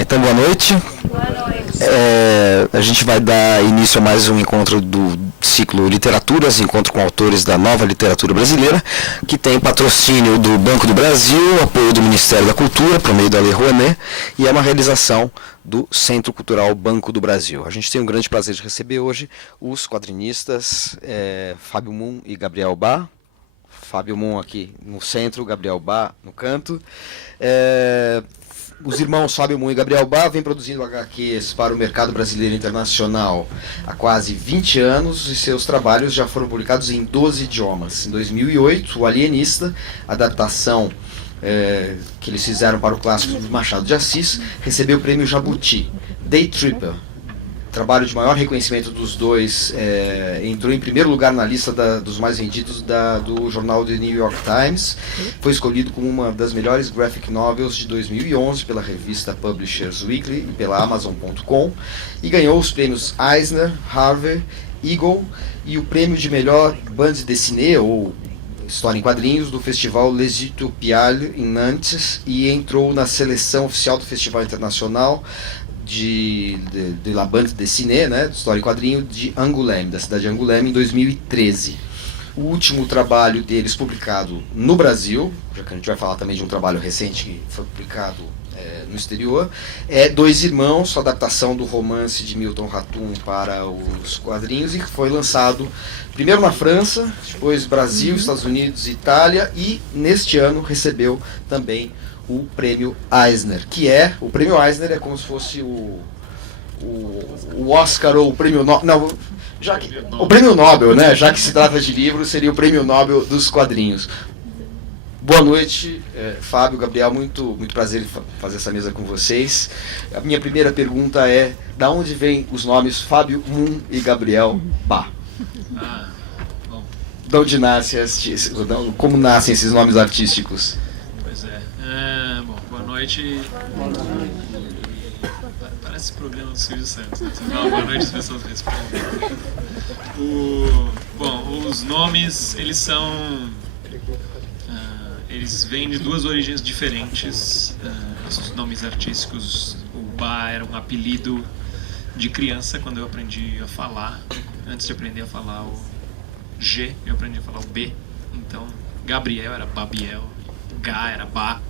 Então, boa noite. A gente vai dar início a mais um encontro do ciclo Literaturas, encontro com autores da nova literatura brasileira, que tem patrocínio do Banco do Brasil, apoio do Ministério da Cultura, por meio da Lei Rouanet, e é uma realização do Centro Cultural Banco do Brasil. A gente tem um grande prazer de receber hoje os quadrinistas Fábio Moon e Gabriel Bá. Fábio Moon aqui no centro, Gabriel Bá no canto. Os irmãos Fábio Moon e Gabriel Bá vêm produzindo HQs para o mercado brasileiro e internacional há quase 20 anos e seus trabalhos já foram publicados em 12 idiomas. Em 2008, O Alienista, adaptação que eles fizeram para o clássico de Machado de Assis, recebeu o prêmio Jabuti. Day Tripper, trabalho de maior reconhecimento dos dois, entrou em primeiro lugar na lista dos mais vendidos do jornal The New York Times. Foi escolhido como uma das melhores graphic novels de 2011 pela revista Publishers Weekly e pela Amazon.com e ganhou os prêmios Eisner, Harvey, Eagle e o prêmio de melhor bande dessinée ou história em quadrinhos do festival Les Utopiales em Nantes e entrou na seleção oficial do Festival Internacional de La Bande Dessinée, né, de história em quadrinho de Angoulême, da cidade de Angoulême, em 2013. O último trabalho deles publicado no Brasil, já que a gente vai falar também de um trabalho recente que foi publicado no exterior, é Dois Irmãos, sua adaptação do romance de Milton Ratum para os quadrinhos, e que foi lançado primeiro na França, depois Brasil, Estados Unidos e Itália, e neste ano recebeu também o prêmio Eisner, o prêmio Eisner é como se fosse o Oscar ou o prêmio Nobel, o prêmio Nobel, né? Já que se trata de livro, seria o prêmio Nobel dos quadrinhos. Boa noite, Fábio, Gabriel, muito prazer em fazer essa mesa com vocês. A minha primeira pergunta é: da onde vêm os nomes Fábio Moon e Gabriel Bá? Bom. De onde nasce como nascem esses nomes artísticos? Bom, boa noite. Parece programa do Silvio Santos, né? Você fala boa noite, as pessoas respondem. Bom, os nomes, eles vêm de duas origens diferentes. Os nomes artísticos, o Bá era um apelido de criança quando eu aprendi a falar. Antes de aprender a falar o G, eu aprendi a falar o B. Então, Gabriel era Babiel, Gá era Bá.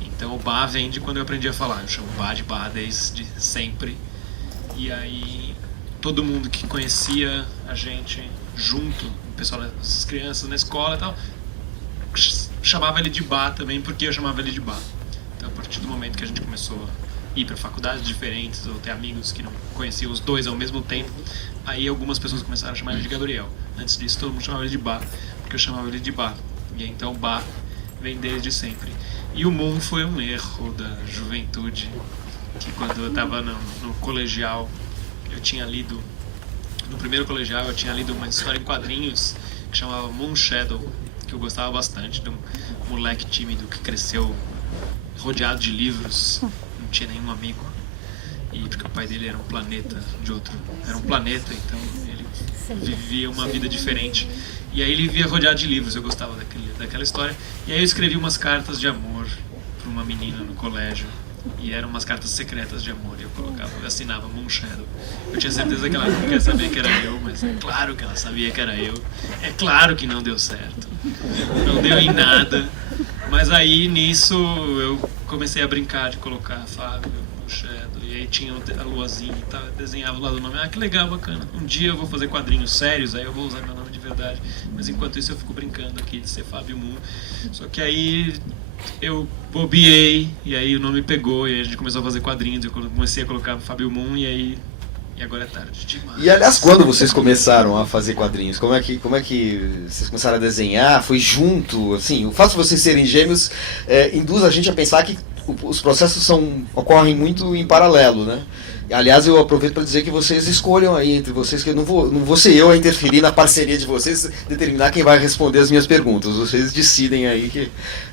Então o Bá vem de quando eu aprendi a falar. Eu chamo Bá de Bá desde sempre. E aí todo mundo que conhecia a gente junto, o pessoal das crianças na escola e tal, chamava ele de Bá também, porque eu chamava ele de Bá. Então a partir do momento que a gente começou a ir para faculdades diferentes ou ter amigos que não conheciam os dois ao mesmo tempo, aí algumas pessoas começaram a chamar ele de Gabriel. Antes disso todo mundo chamava ele de Bá, porque eu chamava ele de Bá. E aí, então o Bá vem desde sempre. E o Moon foi um erro da juventude, que quando eu estava no colegial, eu tinha lido, no primeiro colegial eu tinha lido uma história em quadrinhos que chamava Moon Shadow, que eu gostava bastante, de um moleque tímido que cresceu rodeado de livros, não tinha nenhum amigo, e porque o pai dele era um planeta era um planeta, então ele vivia uma vida diferente. E aí ele vivia rodeado de livros, eu gostava daquela história. E aí eu escrevi umas cartas de amor para uma menina no colégio. E eram umas cartas secretas de amor. E eu assinava Moon Shadow. Eu tinha certeza que ela não queria saber que era eu, mas é claro que ela sabia que era eu. É claro que não deu certo. Não deu em nada. Mas aí nisso eu comecei a brincar de colocar Fábio, Moon Shadow. E aí tinha a luazinha e tal, desenhava lá do nome. Que legal, bacana. Um dia eu vou fazer quadrinhos sérios, aí eu vou usar meu nome de verdade. Mas enquanto isso eu fico brincando aqui de ser Fábio Moon. Só que aí eu bobeei, e aí o nome pegou, e aí a gente começou a fazer quadrinhos, eu comecei a colocar Fábio Moon, e agora é tarde demais. E aliás, quando vocês começaram a fazer quadrinhos? Como é que vocês começaram a desenhar? Foi junto? Assim, o fato de vocês serem gêmeos induz a gente a pensar que os processos ocorrem muito em paralelo, né? Aliás, eu aproveito para dizer que vocês escolham aí entre vocês, que eu não vou ser eu a interferir na parceria de vocês, determinar quem vai responder as minhas perguntas. Vocês decidem aí que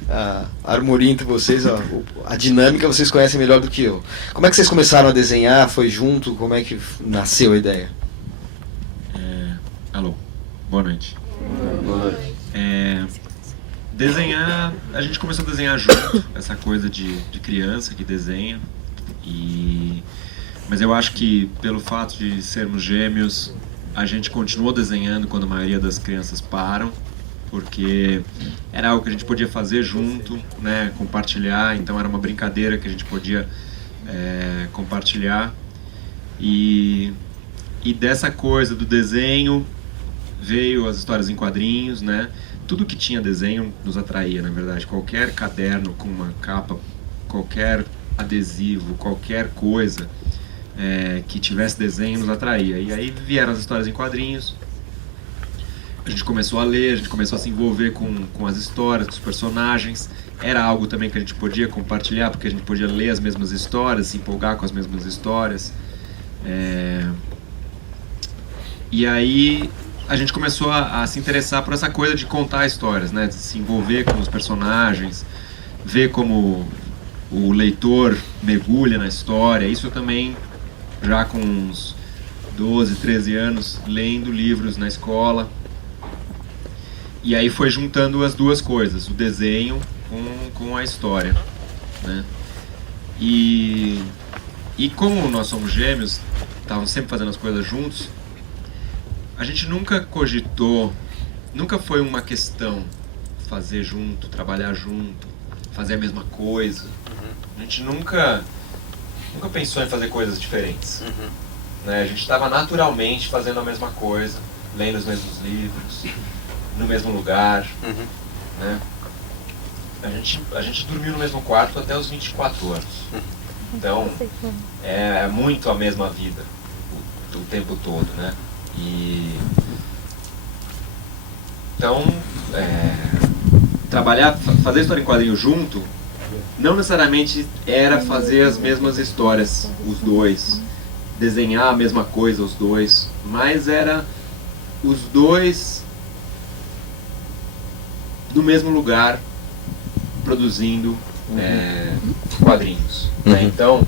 a harmonia entre vocês, a dinâmica, vocês conhecem melhor do que eu. Como é que vocês começaram a desenhar? Foi junto? Como é que nasceu a ideia? Alô, boa noite. Boa noite. Desenhar, a gente começou a desenhar junto, essa coisa de criança que desenha. Mas eu acho que pelo fato de sermos gêmeos, a gente continuou desenhando quando a maioria das crianças param, porque era algo que a gente podia fazer junto, né, compartilhar, então era uma brincadeira que a gente podia compartilhar. E dessa coisa do desenho veio as histórias em quadrinhos, né? Tudo que tinha desenho nos atraía, na verdade. Qualquer caderno com uma capa, qualquer adesivo, qualquer coisa que tivesse desenho nos atraía. E aí vieram as histórias em quadrinhos. A gente começou a ler, a gente começou a se envolver com as histórias, com os personagens. Era algo também que a gente podia compartilhar, porque a gente podia ler as mesmas histórias, se empolgar com as mesmas histórias. E aí a gente começou a se interessar por essa coisa de contar histórias, né? De se envolver com os personagens, ver como o leitor mergulha na história. Isso eu também, já com uns 12, 13 anos, lendo livros na escola. E aí foi juntando as duas coisas, o desenho com a história, né? E como nós somos gêmeos, estavam sempre fazendo as coisas juntos, a gente nunca cogitou, nunca foi uma questão fazer junto, trabalhar junto, fazer a mesma coisa. A gente nunca pensou em fazer coisas diferentes. Né? A gente estava naturalmente fazendo a mesma coisa, lendo os mesmos livros, no mesmo lugar. Né? A gente dormiu no mesmo quarto até os 24 anos. Então, é muito a mesma vida o tempo todo, né? Então, fazer história em quadrinho junto, não necessariamente era fazer as mesmas histórias, os dois, desenhar a mesma coisa, os dois, mas era os dois do mesmo lugar, produzindo quadrinhos. Né? Então,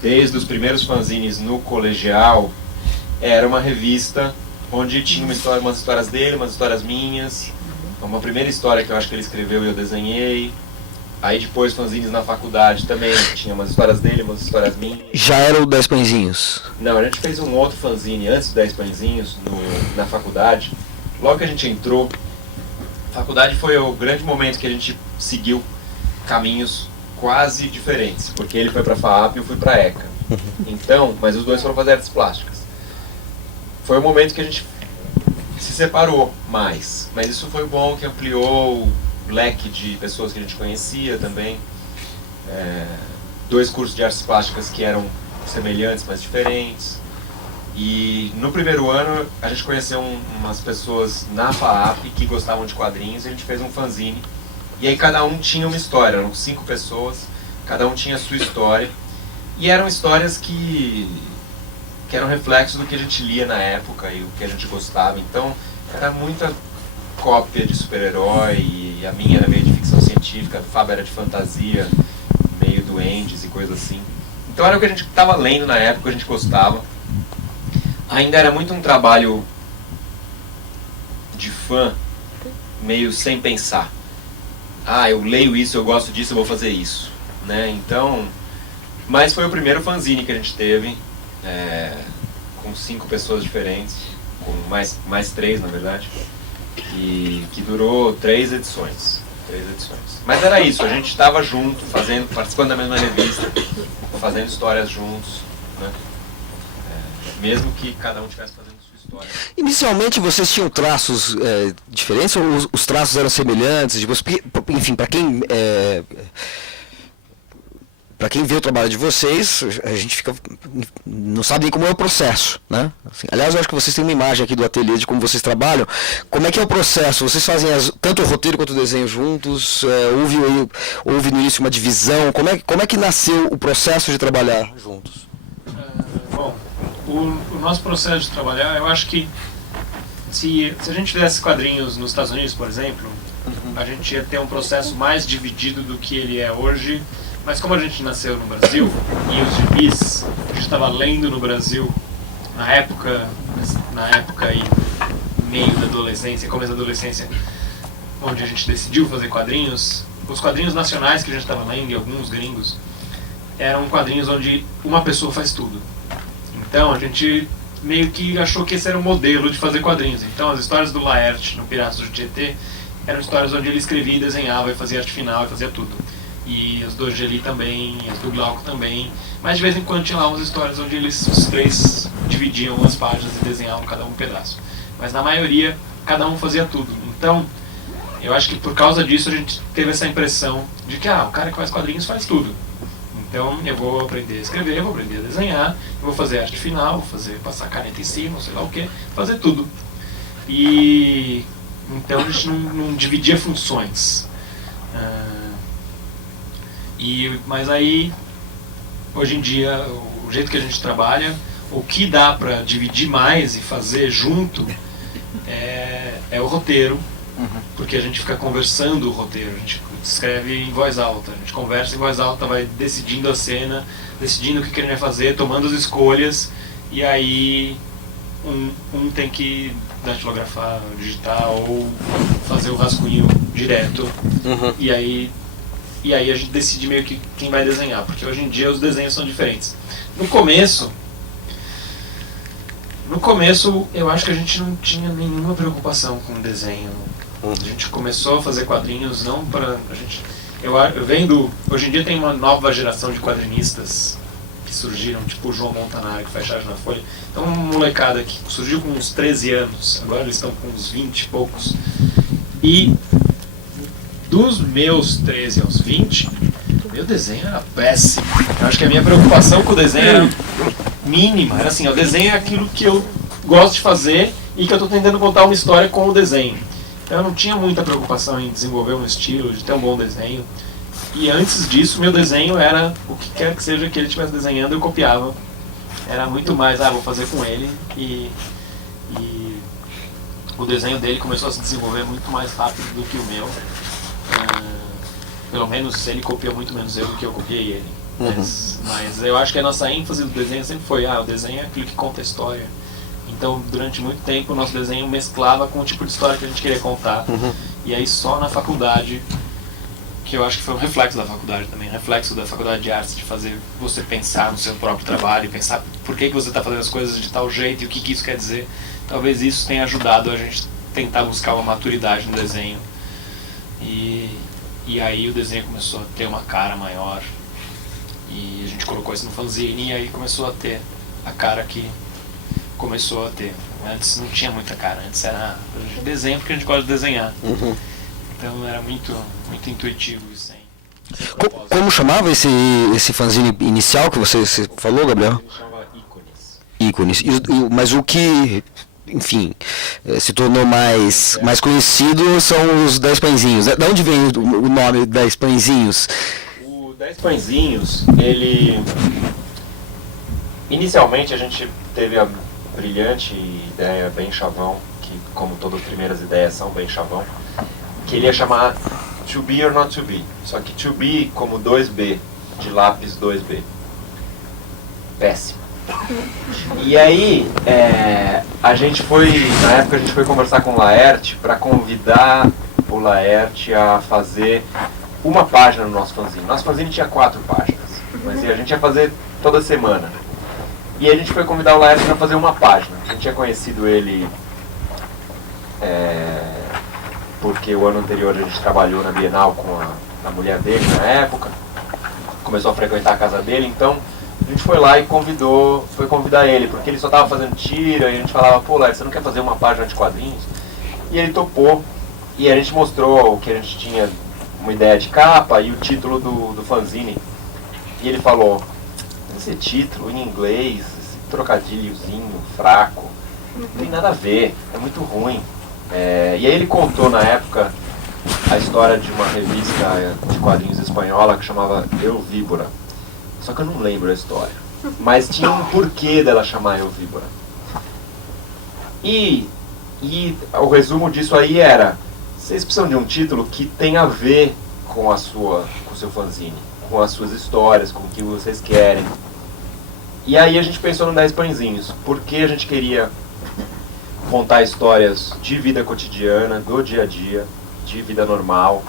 desde os primeiros fanzines no colegial, era uma revista onde tinha umas histórias dele, umas histórias minhas. Uma primeira história que eu acho que ele escreveu e eu desenhei. Aí depois fanzines na faculdade também, tinha umas histórias dele, umas histórias minhas. Já era o 10 Pãezinhos? Não, a gente fez um outro fanzine antes do 10 Pãezinhos na faculdade. Logo que a gente entrou, a faculdade foi o grande momento que a gente seguiu caminhos quase diferentes, porque ele foi para a FAAP e eu fui para a ECA. Então, mas os dois foram fazer artes plásticas. Foi o momento que a gente se separou mais, mas isso foi bom, que ampliou o leque de pessoas que a gente conhecia também. Dois cursos de artes plásticas que eram semelhantes, mas diferentes. E no primeiro ano a gente conheceu umas pessoas na FAAP que gostavam de quadrinhos e a gente fez um fanzine. E aí cada um tinha uma história, eram 5 pessoas, cada um tinha a sua história. E eram histórias que eram reflexos do que a gente lia na época e o que a gente gostava. Então era muita cópia de super-herói, e a minha era meio de ficção científica, a do Fábio era de fantasia, meio duendes e coisa assim. Então era o que a gente estava lendo na época, a gente gostava. Ainda era muito um trabalho de fã, meio sem pensar. Eu leio isso, eu gosto disso, eu vou fazer isso. Né? Então, mas foi o primeiro fanzine que a gente teve, com 5 pessoas diferentes, com mais 3 na verdade, e que durou 3 edições. Mas era isso, a gente estava junto, participando da mesma revista, fazendo histórias juntos, né? Mesmo que cada um estivesse fazendo sua história. Inicialmente vocês tinham traços diferentes ou os traços eram semelhantes? Enfim, para quem vê o trabalho de vocês, a gente não sabe nem como é o processo, né? Assim, aliás, eu acho que vocês têm uma imagem aqui do ateliê de como vocês trabalham. Como é que é o processo? Vocês fazem tanto o roteiro quanto o desenho juntos? Houve no início uma divisão? Como é que nasceu o processo de trabalhar juntos? Bom, o nosso processo de trabalhar, eu acho que se a gente fizesse quadrinhos nos Estados Unidos, por exemplo, a gente ia ter um processo mais dividido do que ele é hoje. Mas como a gente nasceu no Brasil, e os gibis a gente estava lendo no Brasil na época e meio da adolescência, começo da adolescência, onde a gente decidiu fazer quadrinhos, os quadrinhos nacionais que a gente estava lendo e alguns gringos, eram quadrinhos onde uma pessoa faz tudo. Então a gente meio que achou que esse era o modelo de fazer quadrinhos. Então as histórias do Laerte no Piratas do Tietê eram histórias onde ele escrevia, desenhava, e fazia arte final e fazia tudo. E as do Angeli também, as do Glauco também. Mas de vez em quando tinha lá umas histórias onde os três dividiam as páginas e desenhavam cada um pedaço. Mas na maioria, cada um fazia tudo. Então, eu acho que por causa disso a gente teve essa impressão de que o cara que faz quadrinhos faz tudo. Então eu vou aprender a escrever, vou aprender a desenhar, eu vou fazer arte final, vou passar caneta em cima, sei lá o que, fazer tudo. E então a gente não dividia funções. Mas aí, hoje em dia, o jeito que a gente trabalha, o que dá para dividir mais e fazer junto é o roteiro, porque a gente fica conversando o roteiro, a gente escreve em voz alta, a gente conversa em voz alta, vai decidindo a cena, decidindo o que ele vai fazer, tomando as escolhas, e aí um tem que datilografar, digitar ou fazer o rascunho direto, e aí a gente decide meio que quem vai desenhar, porque hoje em dia os desenhos são diferentes. No começo eu acho que a gente não tinha nenhuma preocupação com o desenho. A gente começou a fazer quadrinhos não para a gente. Eu vendo. Hoje em dia tem uma nova geração de quadrinistas que surgiram, tipo o João Montanari, que faz charge na Folha. Então uma molecada que surgiu com uns 13 anos, agora eles estão com uns 20 e poucos. E dos meus 13 aos 20, meu desenho era péssimo. Eu acho que a minha preocupação com o desenho era mínima. Era assim, o desenho é aquilo que eu gosto de fazer e que eu estou tentando contar uma história com o desenho. Então eu não tinha muita preocupação em desenvolver um estilo, de ter um bom desenho. E antes disso, meu desenho era o que quer que seja que ele estivesse desenhando, eu copiava. Era muito mais, vou fazer com ele. E o desenho dele começou a se desenvolver muito mais rápido do que o meu. Pelo menos ele copia muito menos eu do que eu copiei ele. Mas eu acho que a nossa ênfase do desenho sempre foi, o desenho é aquilo que conta a história. Então, durante muito tempo, o nosso desenho mesclava com o tipo de história que a gente queria contar. E aí, só na faculdade, que eu acho que foi um reflexo da faculdade também, reflexo da faculdade de artes, de fazer você pensar no seu próprio trabalho, pensar por que você está fazendo as coisas de tal jeito e o que isso quer dizer. Talvez isso tenha ajudado a gente tentar buscar uma maturidade no desenho. E aí o desenho começou a ter uma cara maior. E a gente colocou isso no fanzine e aí começou a ter a cara que começou a ter. Antes não tinha muita cara, antes era desenho porque a gente gosta de desenhar. Então era muito, muito intuitivo isso aí. Como chamava esse fanzine inicial que você falou, Gabriel? Ele chamava Ícones. Mas o que, enfim, se tornou mais conhecido são os 10 Pãezinhos. De onde vem o nome 10 Pãezinhos? O 10 Pãezinhos, ele... Inicialmente a gente teve a brilhante ideia, bem chavão, que como todas as primeiras ideias são bem chavão, que ele ia chamar To Be or Not To Be. Só que To Be como 2B, de lápis 2B. Péssimo. E aí, na época a gente foi conversar com o Laerte para convidar o Laerte a fazer uma página no nosso fanzine. Nosso fanzine tinha 4 páginas, mas a gente ia fazer toda semana. E a gente foi convidar o Laerte para fazer uma página. A gente tinha conhecido ele porque o ano anterior a gente trabalhou na Bienal com a mulher dele na época. Começou a frequentar a casa dele, então a gente foi lá e foi convidar ele, porque ele só estava fazendo tira, e a gente falava, pô, Laerte, você não quer fazer uma página de quadrinhos? E ele topou, e a gente mostrou o que a gente tinha, uma ideia de capa e o título do fanzine. E ele falou, esse título em inglês, esse trocadilhozinho fraco, não tem nada a ver, é muito ruim. E aí ele contou na época a história de uma revista de quadrinhos espanhola que chamava Eu Víbora. Só que eu não lembro a história. Mas tinha um porquê dela chamar Eu Víbora. E o resumo disso aí era, vocês precisam de um título que tenha a ver com o seu fanzine, com as suas histórias, com o que vocês querem. E aí a gente pensou no 10 Pãezinhos, porque a gente queria contar histórias de vida cotidiana, do dia a dia, de vida normal,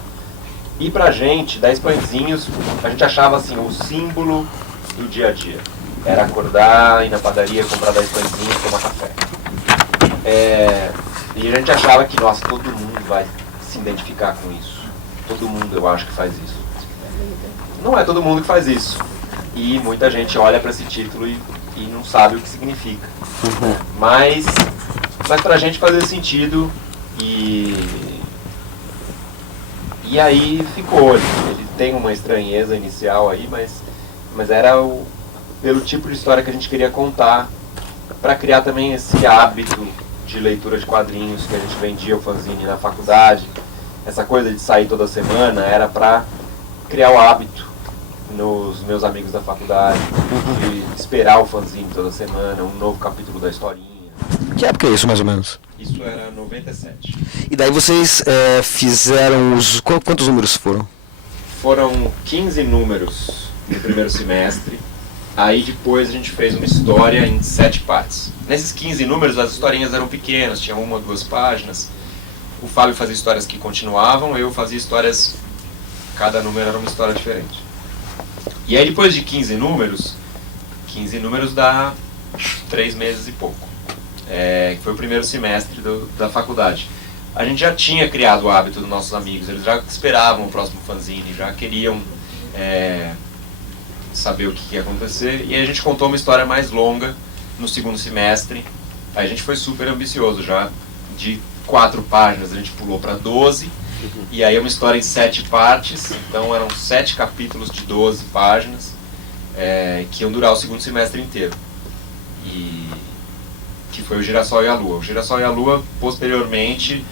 E pra gente, 10 pãezinhos, a gente achava assim, o símbolo do dia a dia. Era acordar, ir na padaria, comprar 10 pãezinhos, tomar café. E a gente achava que, nossa, todo mundo vai se identificar com isso. Todo mundo, eu acho, que faz isso. Não é todo mundo que faz isso. E muita gente olha para esse título e não sabe o que significa. Mas pra gente fazia sentido e aí ficou. Ele tem uma estranheza inicial aí, mas era pelo tipo de história que a gente queria contar, para criar também esse hábito de leitura de quadrinhos que a gente vendia o fanzine na faculdade. Essa coisa de sair toda semana era para criar o hábito nos meus amigos da faculdade, de esperar o fanzine toda semana, um novo capítulo da historinha. Que época é isso, mais ou menos? Isso era 97. E daí vocês fizeram os... Quantos números foram? Foram 15 números no primeiro semestre. Aí depois a gente fez uma história em 7 partes. Nesses 15 números as historinhas eram pequenas, tinha 1 ou 2 páginas. O Fábio fazia histórias que continuavam, eu fazia histórias... Cada número era uma história diferente. E aí depois de 15 números dá 3 meses e pouco. Que foi o primeiro semestre da faculdade. A gente já tinha criado o hábito dos nossos amigos, eles já esperavam o próximo fanzine, já queriam saber o que ia acontecer. E aí a gente contou uma história mais longa no segundo semestre. Aí a gente foi super ambicioso, já de 4 páginas a gente pulou para 12. E aí é uma história em 7 partes, então eram 7 capítulos de 12 páginas, que iam durar o segundo semestre inteiro. E que foi o Girassol e a Lua. O Girassol e a Lua, posteriormente,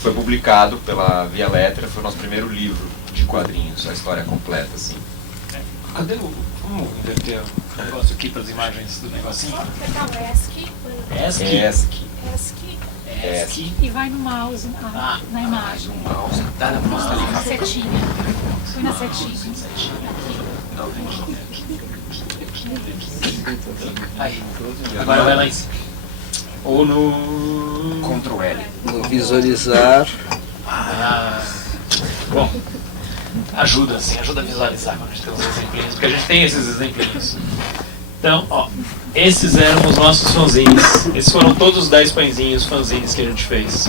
foi publicado pela Via Letra, foi o nosso primeiro livro de quadrinhos, a história completa, assim. Cadê o... Vamos inverter o negócio aqui para as imagens do negocinho? Pode pegar o ESC, ESC. e vai no mouse na imagem. Dá na mostra ali. Na setinha. Fui na setinha. Aí. Agora vai lá em cima. Ou no... Ctrl L. No visualizar. Bom, ajuda a visualizar quando a gente tem os exemplinhos, porque a gente tem esses exemplinhos. Então, ó, esses eram os nossos fanzines. Esses foram todos os 10 pãezinhos fanzines que a gente fez.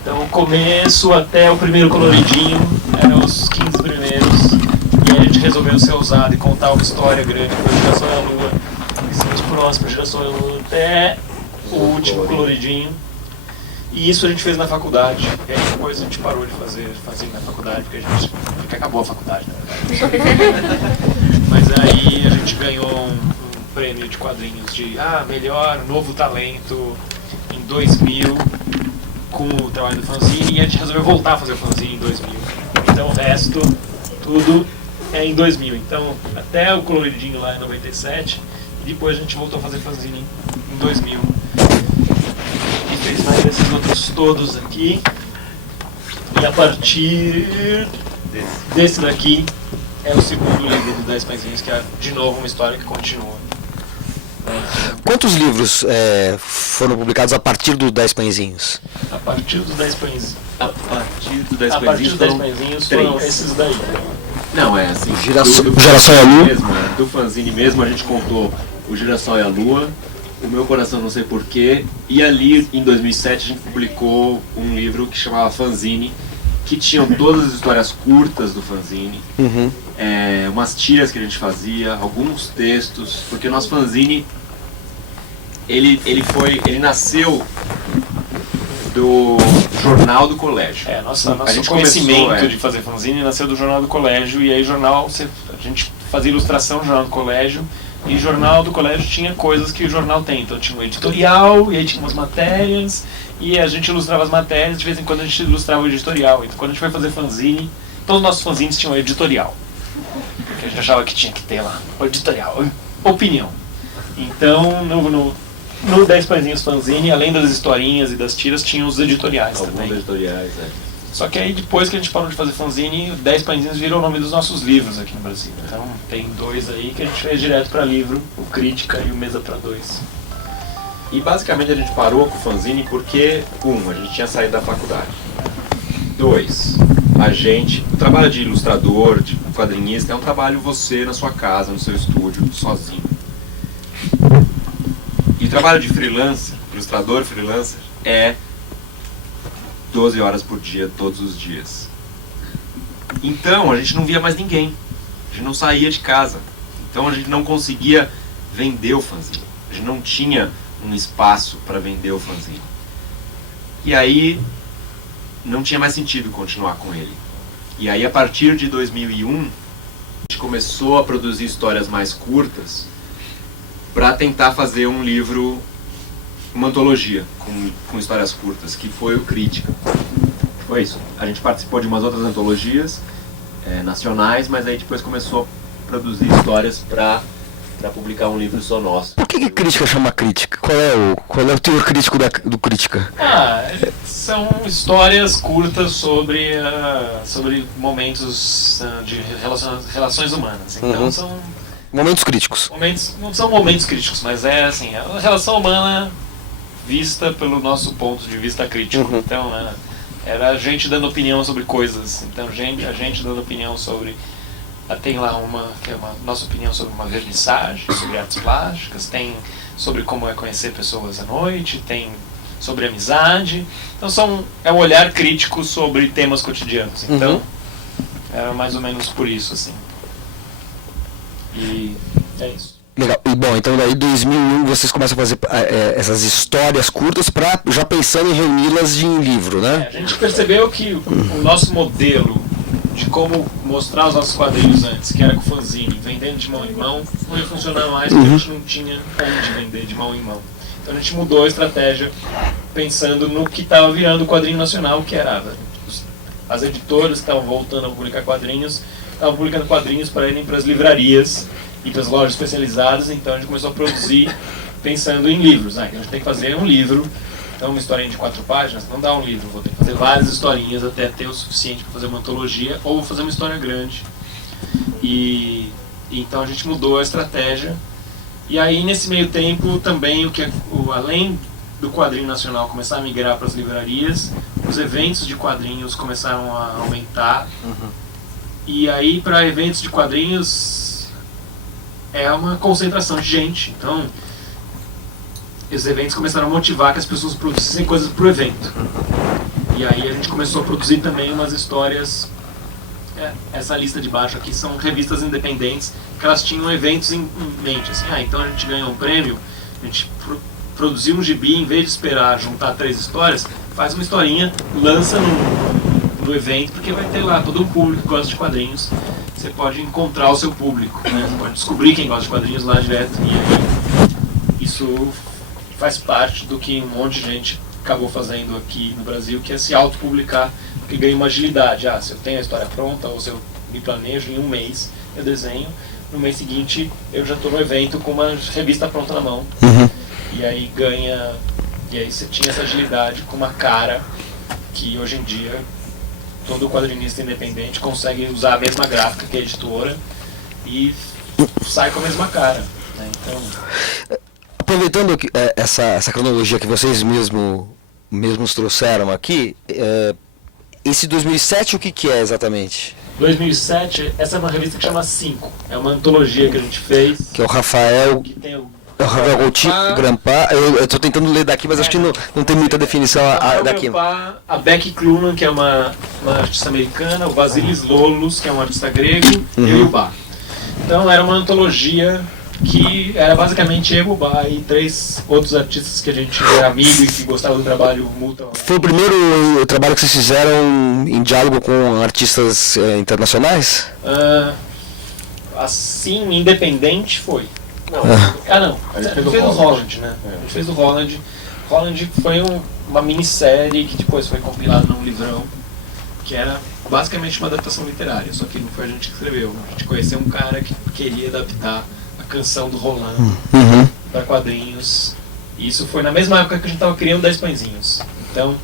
Então, o começo até o primeiro coloridinho eram os 15 primeiros. E aí a gente resolveu ser ousado e contar uma história grande para o Girassol e a Lua. Fizemos próximo Girassol e a Lua até o último coloridinho. E isso a gente fez na faculdade. E aí depois a gente parou de fazer na faculdade, porque acabou a faculdade, na verdade. Mas aí a gente ganhou um prêmio de quadrinhos de melhor novo talento em 2000 com o trabalho do fanzine, e a gente resolveu voltar a fazer o fanzine em 2000. Então o resto, tudo é em 2000. Então até o coloridinho lá em 97, e depois a gente voltou a fazer fanzine em 2000. E fez mais esses outros todos aqui. E a partir desse daqui é o segundo livro dos 10 pãezinhos, que é de novo uma história que continua. Quantos livros foram publicados a partir do 10 pãezinhos? A partir dos 10 pãezinhos. A partir dos 10 A partir dos 10 pãezinhos pãezinhos foram foram esses daí. Não, é assim, Girassol do e a Lua. mesmo, do fanzine mesmo, a gente contou o Girassol e a Lua, o Meu Coração Não Sei Porquê, e ali em 2007 a gente publicou um livro que chamava Fanzine, que tinham todas as histórias curtas do fanzine, umas tiras que a gente fazia, alguns textos, porque o nosso fanzine ele nasceu do jornal do colégio. Nosso a gente conhecimento começou, de fazer fanzine nasceu do jornal do colégio, e aí a gente fazia ilustração no jornal do colégio, e jornal do colégio tinha coisas que o jornal tem. Então tinha um editorial, e aí tinha umas matérias, e a gente ilustrava as matérias, de vez em quando a gente ilustrava o editorial. Então quando a gente foi fazer fanzine, todos os nossos fanzines tinham editorial, porque a gente achava que tinha que ter lá, o editorial, opinião. Então no 10 pãezinhos fanzine, além das historinhas e das tiras, tinha os editoriais Alguns também. editoriais, Só que aí depois que a gente parou de fazer fanzine, 10 pãezinhos virou o nome dos nossos livros aqui no Brasil. Então tem 2 aí que a gente fez direto para livro, o Crítica e o Mesa para 2. E basicamente a gente parou com o fanzine porque, a gente tinha saído da faculdade. 2, a o trabalho de ilustrador, de quadrinista, é um trabalho você na sua casa, no seu estúdio, sozinho. E o trabalho de freelancer, ilustrador freelancer, é 12 horas por dia, todos os dias. Então, a gente não via mais ninguém. A gente não saía de casa. Então, a gente não conseguia vender o fanzine. A gente não tinha um espaço para vender o fanzine. E aí, não tinha mais sentido continuar com ele. E aí, a partir de 2001, a gente começou a produzir histórias mais curtas para tentar fazer um livro, uma antologia com histórias curtas, que foi o Crítica. Foi isso. A gente participou de umas outras antologias nacionais, mas aí depois começou a produzir histórias para publicar um livro só nosso. Por que Crítica chama Crítica? Qual é o teor crítico do Crítica? São histórias curtas sobre momentos de relações humanas. Então são momentos críticos. não são momentos críticos, mas é assim, a relação humana vista pelo nosso ponto de vista crítico. Então, era a gente dando opinião sobre coisas. Então, a gente dando opinião sobre... Tem lá que é a nossa opinião sobre uma vernissagem, sobre artes plásticas, tem sobre como é conhecer pessoas à noite, tem sobre amizade. Então, é um olhar crítico sobre temas cotidianos. Então, era mais ou menos por isso, assim. E é isso. Legal. E bom, então daí em 2001 vocês começam a fazer essas histórias curtas já pensando em reuni-las em livro, né? A gente percebeu que o nosso modelo de como mostrar os nossos quadrinhos antes, que era com fanzine, vendendo de mão em mão, não ia funcionar mais porque a gente não tinha onde vender de mão em mão. Então a gente mudou a estratégia pensando no que estava virando o quadrinho nacional, que era as editoras que estavam voltando a publicar quadrinhos, estavam publicando quadrinhos para irem para as livrarias e para as lojas especializadas. Então a gente começou a produzir pensando em livros. A gente tem que fazer um livro, então uma historinha de 4 páginas não dá um livro, vou ter que fazer várias historinhas até ter o suficiente para fazer uma antologia, ou vou fazer uma história grande. E então a gente mudou a estratégia. E aí nesse meio tempo também além do quadrinho nacional começar a migrar para as livrarias, os eventos de quadrinhos começaram a aumentar. E aí para eventos de quadrinhos é uma concentração de gente. Então os eventos começaram a motivar que as pessoas produzissem coisas pro evento. E aí a gente começou a produzir também umas histórias. Essa lista de baixo aqui são revistas independentes que elas tinham eventos em mente. Assim, então a gente ganhou um prêmio, a gente produziu um gibi, em vez de esperar juntar 3 histórias, faz uma historinha, lança no evento, porque vai ter lá todo um público que gosta de quadrinhos. Você pode encontrar o seu público, né? Você pode descobrir quem gosta de quadrinhos lá direto. E aí isso faz parte do que um monte de gente acabou fazendo aqui no Brasil, que é se autopublicar, porque ganha uma agilidade. Se eu tenho a história pronta, ou se eu me planejo em um mês, eu desenho, no mês seguinte eu já estou no evento com uma revista pronta na mão. E aí você tinha essa agilidade com uma cara que hoje em dia todo quadrinista independente consegue usar a mesma gráfica que a editora e sai com a mesma cara, né? Então... Aproveitando essa cronologia que vocês mesmos trouxeram aqui, esse 2007 o que é exatamente? 2007, essa é uma revista que chama 5, é uma antologia que a gente fez. Que é o Rafael... Que tem o Rafael Grampá, eu estou tentando ler daqui, mas acho que não tem muita definição daqui. A Becky Clunan, que é uma artista americana, o Vasilis Lolos, que é um artista grego, e o Bá. Então era uma antologia que era basicamente eu, o Bá e 3 outros artistas que a gente era amigo e que gostava do trabalho mútuo. Foi o primeiro trabalho que vocês fizeram em diálogo com artistas internacionais? Assim, independente foi. Não. A gente fez do Holland, né? A gente fez do Holland. Holland foi uma minissérie que depois foi compilada num livrão, que era basicamente uma adaptação literária, só que não foi a gente que escreveu. A gente conheceu um cara que queria adaptar a canção do Roland para quadrinhos. E isso foi na mesma época que a gente estava criando 10 Pãezinhos. Então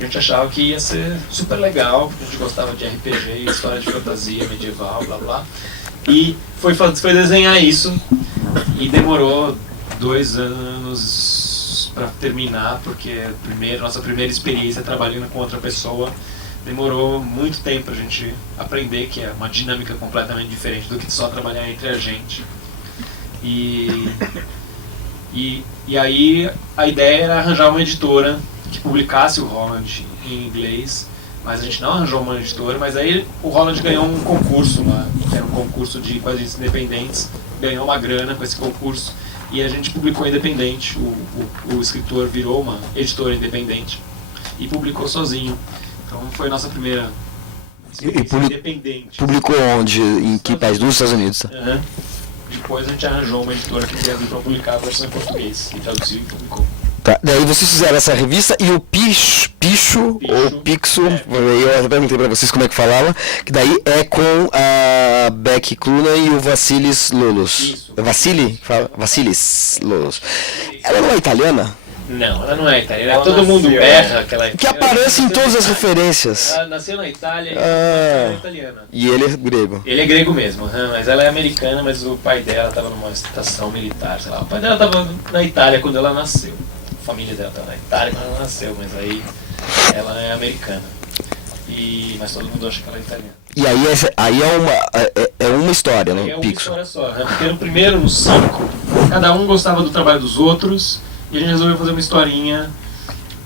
a gente achava que ia ser super legal, porque a gente gostava de RPG, história de fantasia medieval, blá blá. E foi desenhar isso. E demorou 2 anos para terminar, porque nossa primeira experiência trabalhando com outra pessoa demorou muito tempo pra gente aprender que é uma dinâmica completamente diferente do que só trabalhar entre a gente. E aí a ideia era arranjar uma editora que publicasse o Holland em inglês, mas a gente não arranjou uma editora, mas aí o Holland ganhou um concurso lá, que era um concurso de quadrinhos independentes, ganhou uma grana com esse concurso e a gente publicou independente, o escritor virou uma editora independente e publicou sozinho. Então foi a nossa primeira experiência independente. Publicou onde? Em que país? Nos Estados Unidos? Tá? Uhum. Depois a gente arranjou uma editora que veio para publicar a versão em português e traduziu e publicou. Tá. Daí vocês fizeram essa revista e o Picho ou Pixo, eu perguntei pra vocês como é que falava, que daí é com a Becky Cloonan e o Vassilis Lolos. Isso. Vassilis Lolos. Ela não é italiana? Não, ela não é italiana. Todo mundo berra aquela Que aparece em todas as referências. Ela nasceu na Itália e ela é italiana. E ele é grego. Ele é grego mesmo, mas ela é americana, mas o pai dela estava numa estação militar, sei lá. O pai dela estava na Itália quando ela nasceu. A família dela estava na Itália quando ela nasceu, mas aí ela é americana. Mas todo mundo acha que ela é italiana. E aí é uma história, né? É uma história só, né? Porque no primeiro, no 5, cada um gostava do trabalho dos outros e a gente resolveu fazer uma historinha,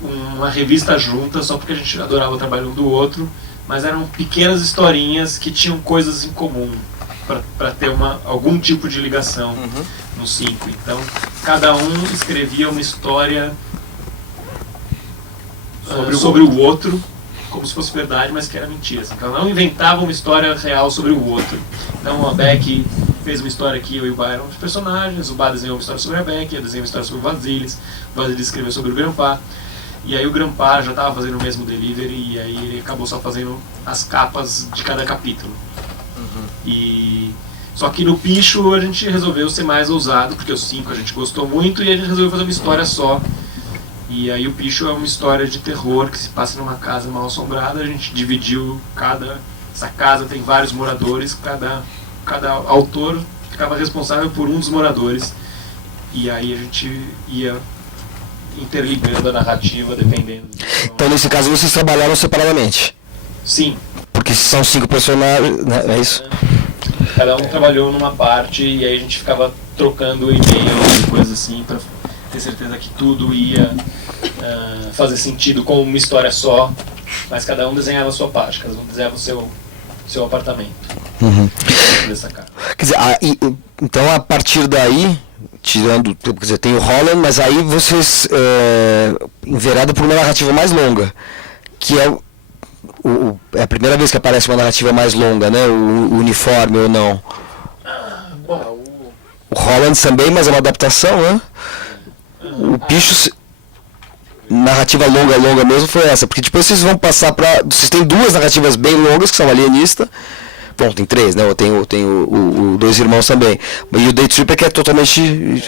uma revista junta, só porque a gente adorava o trabalho um do outro, mas eram pequenas historinhas que tinham coisas em comum para ter algum tipo de ligação no 5. Então, cada um escrevia uma história sobre o outro, como se fosse verdade, mas que era mentira. Assim. Então, não inventava uma história real sobre o outro. Então, a Becky fez uma história que eu e o Byron os personagens, o Bá desenhou uma história sobre a Becky, eu desenhei uma história sobre o Vassilis escreveu sobre o Grampá. E aí o Grampá já estava fazendo o mesmo delivery e aí ele acabou só fazendo as capas de cada capítulo. Só que no Picho a gente resolveu ser mais ousado, porque o 5 a gente gostou muito e a gente resolveu fazer uma história só. E aí o Picho é uma história de terror que se passa numa casa mal assombrada. A gente dividiu essa casa tem vários moradores, cada autor ficava responsável por um dos moradores. E aí a gente ia interligando a narrativa dependendo. Então nesse caso vocês trabalharam separadamente? Sim. Porque são 5 personagens, né? É isso? Cada um trabalhou numa parte e aí a gente ficava trocando e-mails e coisas assim pra ter certeza que tudo ia fazer sentido com uma história só, mas cada um desenhava a sua parte, cada um desenhava o seu apartamento. Dessa cara. Quer dizer, então a partir daí, tirando, quer dizer, tem o Holland, mas aí vocês enveredam por uma narrativa mais longa, que é é a primeira vez que aparece uma narrativa mais longa, né? O uniforme ou não. Bom, O Holland também, mas é uma adaptação, né? O Picho, narrativa longa mesmo foi essa, porque depois vocês vão passar pra... Vocês têm 2 narrativas bem longas, que são Alienista. Bom, tem 3, né? Eu tenho 2 irmãos também. E o Day Tripper que é totalmente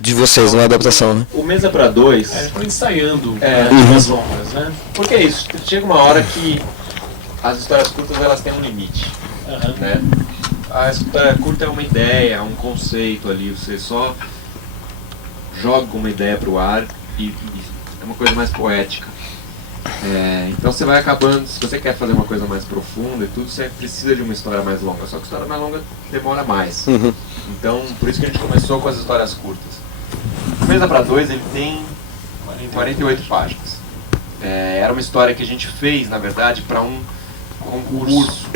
de vocês, não é adaptação, né? O Mesa pra 2... foi ensaiando as longas, né? Porque é isso, chega uma hora que as histórias curtas elas têm um limite, né? A história curta é uma ideia, um conceito ali, você só joga uma ideia pro ar e é uma coisa mais poética. Então você vai acabando, se você quer fazer uma coisa mais profunda e tudo, você precisa de uma história mais longa, só que a história mais longa demora mais. Então, por isso que a gente começou com as histórias curtas. O Mesa pra 2, ele tem 48 páginas. Era uma história que a gente fez, na verdade, para um concurso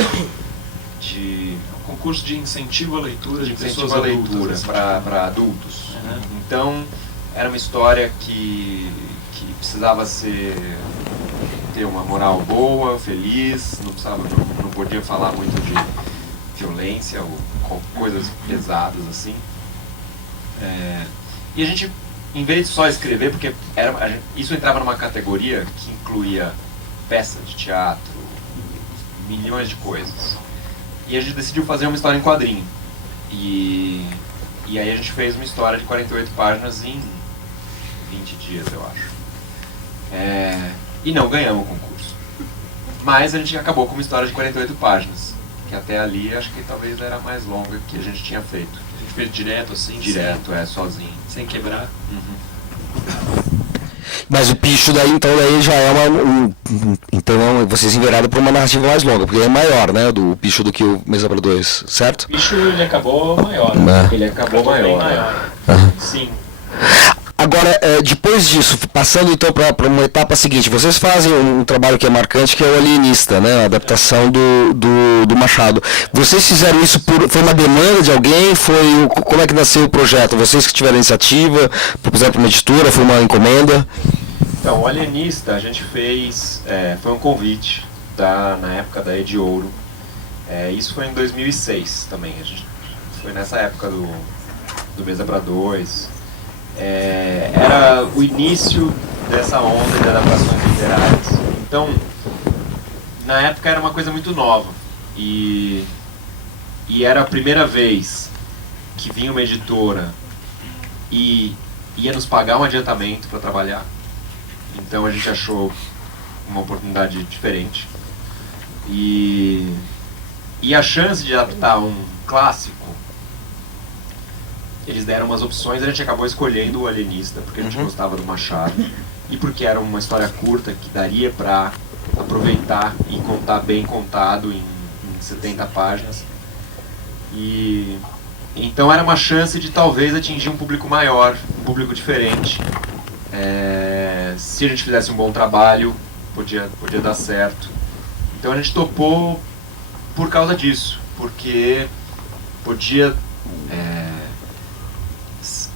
de incentivo à leitura de pessoas à adultas, leitura assim. para adultos. Então, era uma história que precisava ter uma moral boa, feliz, não podia falar muito de violência ou coisas pesadas assim. E a gente, em vez de só escrever, porque isso entrava numa categoria que incluía peça de teatro, milhões de coisas. E a gente decidiu fazer uma história em quadrinho. E aí a gente fez uma história de 48 páginas em 20 dias, eu acho. E não ganhamos o concurso. Mas a gente acabou com uma história de 48 páginas, que até ali acho que talvez era a mais longa que a gente tinha feito. A gente fez direto assim? Direto, sozinho. Sem quebrar? Mas o Picho daí, então, daí já é então vocês enveraram para uma narrativa mais longa, porque é maior, né, do Picho do que o Mesa para Dois, certo? O bicho ele acabou maior. Ele acabou Bem maior. maior. Sim. Agora, depois disso, passando então para uma etapa seguinte, vocês fazem um trabalho que é marcante, que é o Alienista, né, a adaptação do Machado. Vocês fizeram isso foi uma demanda de alguém? Como é que nasceu o projeto? Vocês que tiveram a iniciativa, propuseram para uma editora, foi uma encomenda? Então, o Alienista a gente fez, foi um convite na época da Ed Ouro. Isso foi em 2006 também, foi nessa época do Mesa para Dois. Era o início dessa onda de adaptações literárias. Então, na época era uma coisa muito nova. E era a primeira vez que vinha uma editora e ia nos pagar um adiantamento para trabalhar. Então a gente achou uma oportunidade diferente. E a chance de adaptar um clássico, eles deram umas opções, a gente acabou escolhendo o Alienista, porque a gente gostava do Machado, e porque era uma história curta que daria para aproveitar e contar bem contado em 70 páginas. E então era uma chance de talvez atingir um público maior, um público diferente. Se a gente fizesse um bom trabalho, podia dar certo. Então a gente topou por causa disso, porque podia...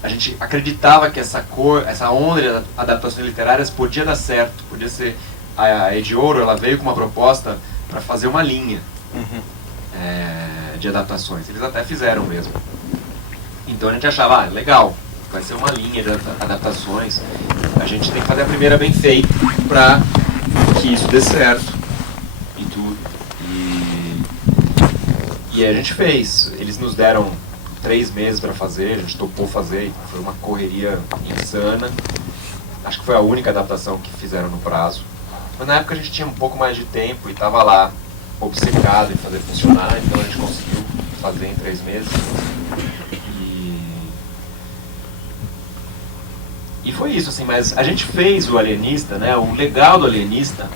a gente acreditava que essa onda de adaptações literárias podia dar certo, podia ser... A Ed Ouro, ela veio com uma proposta para fazer uma linha de adaptações. Eles até fizeram mesmo. Então a gente achava, legal, vai ser uma linha de adaptações. A gente tem que fazer a primeira bem feita para que isso dê certo e tudo. E a gente fez. Eles nos deram 3 meses para fazer, a gente topou fazer, foi uma correria insana. Acho que foi a única adaptação que fizeram no prazo. Mas na época a gente tinha um pouco mais de tempo e estava lá obcecado em fazer funcionar, então a gente conseguiu fazer em 3 meses. E foi isso, assim, mas a gente fez o Alienista, né? O legal do Alienista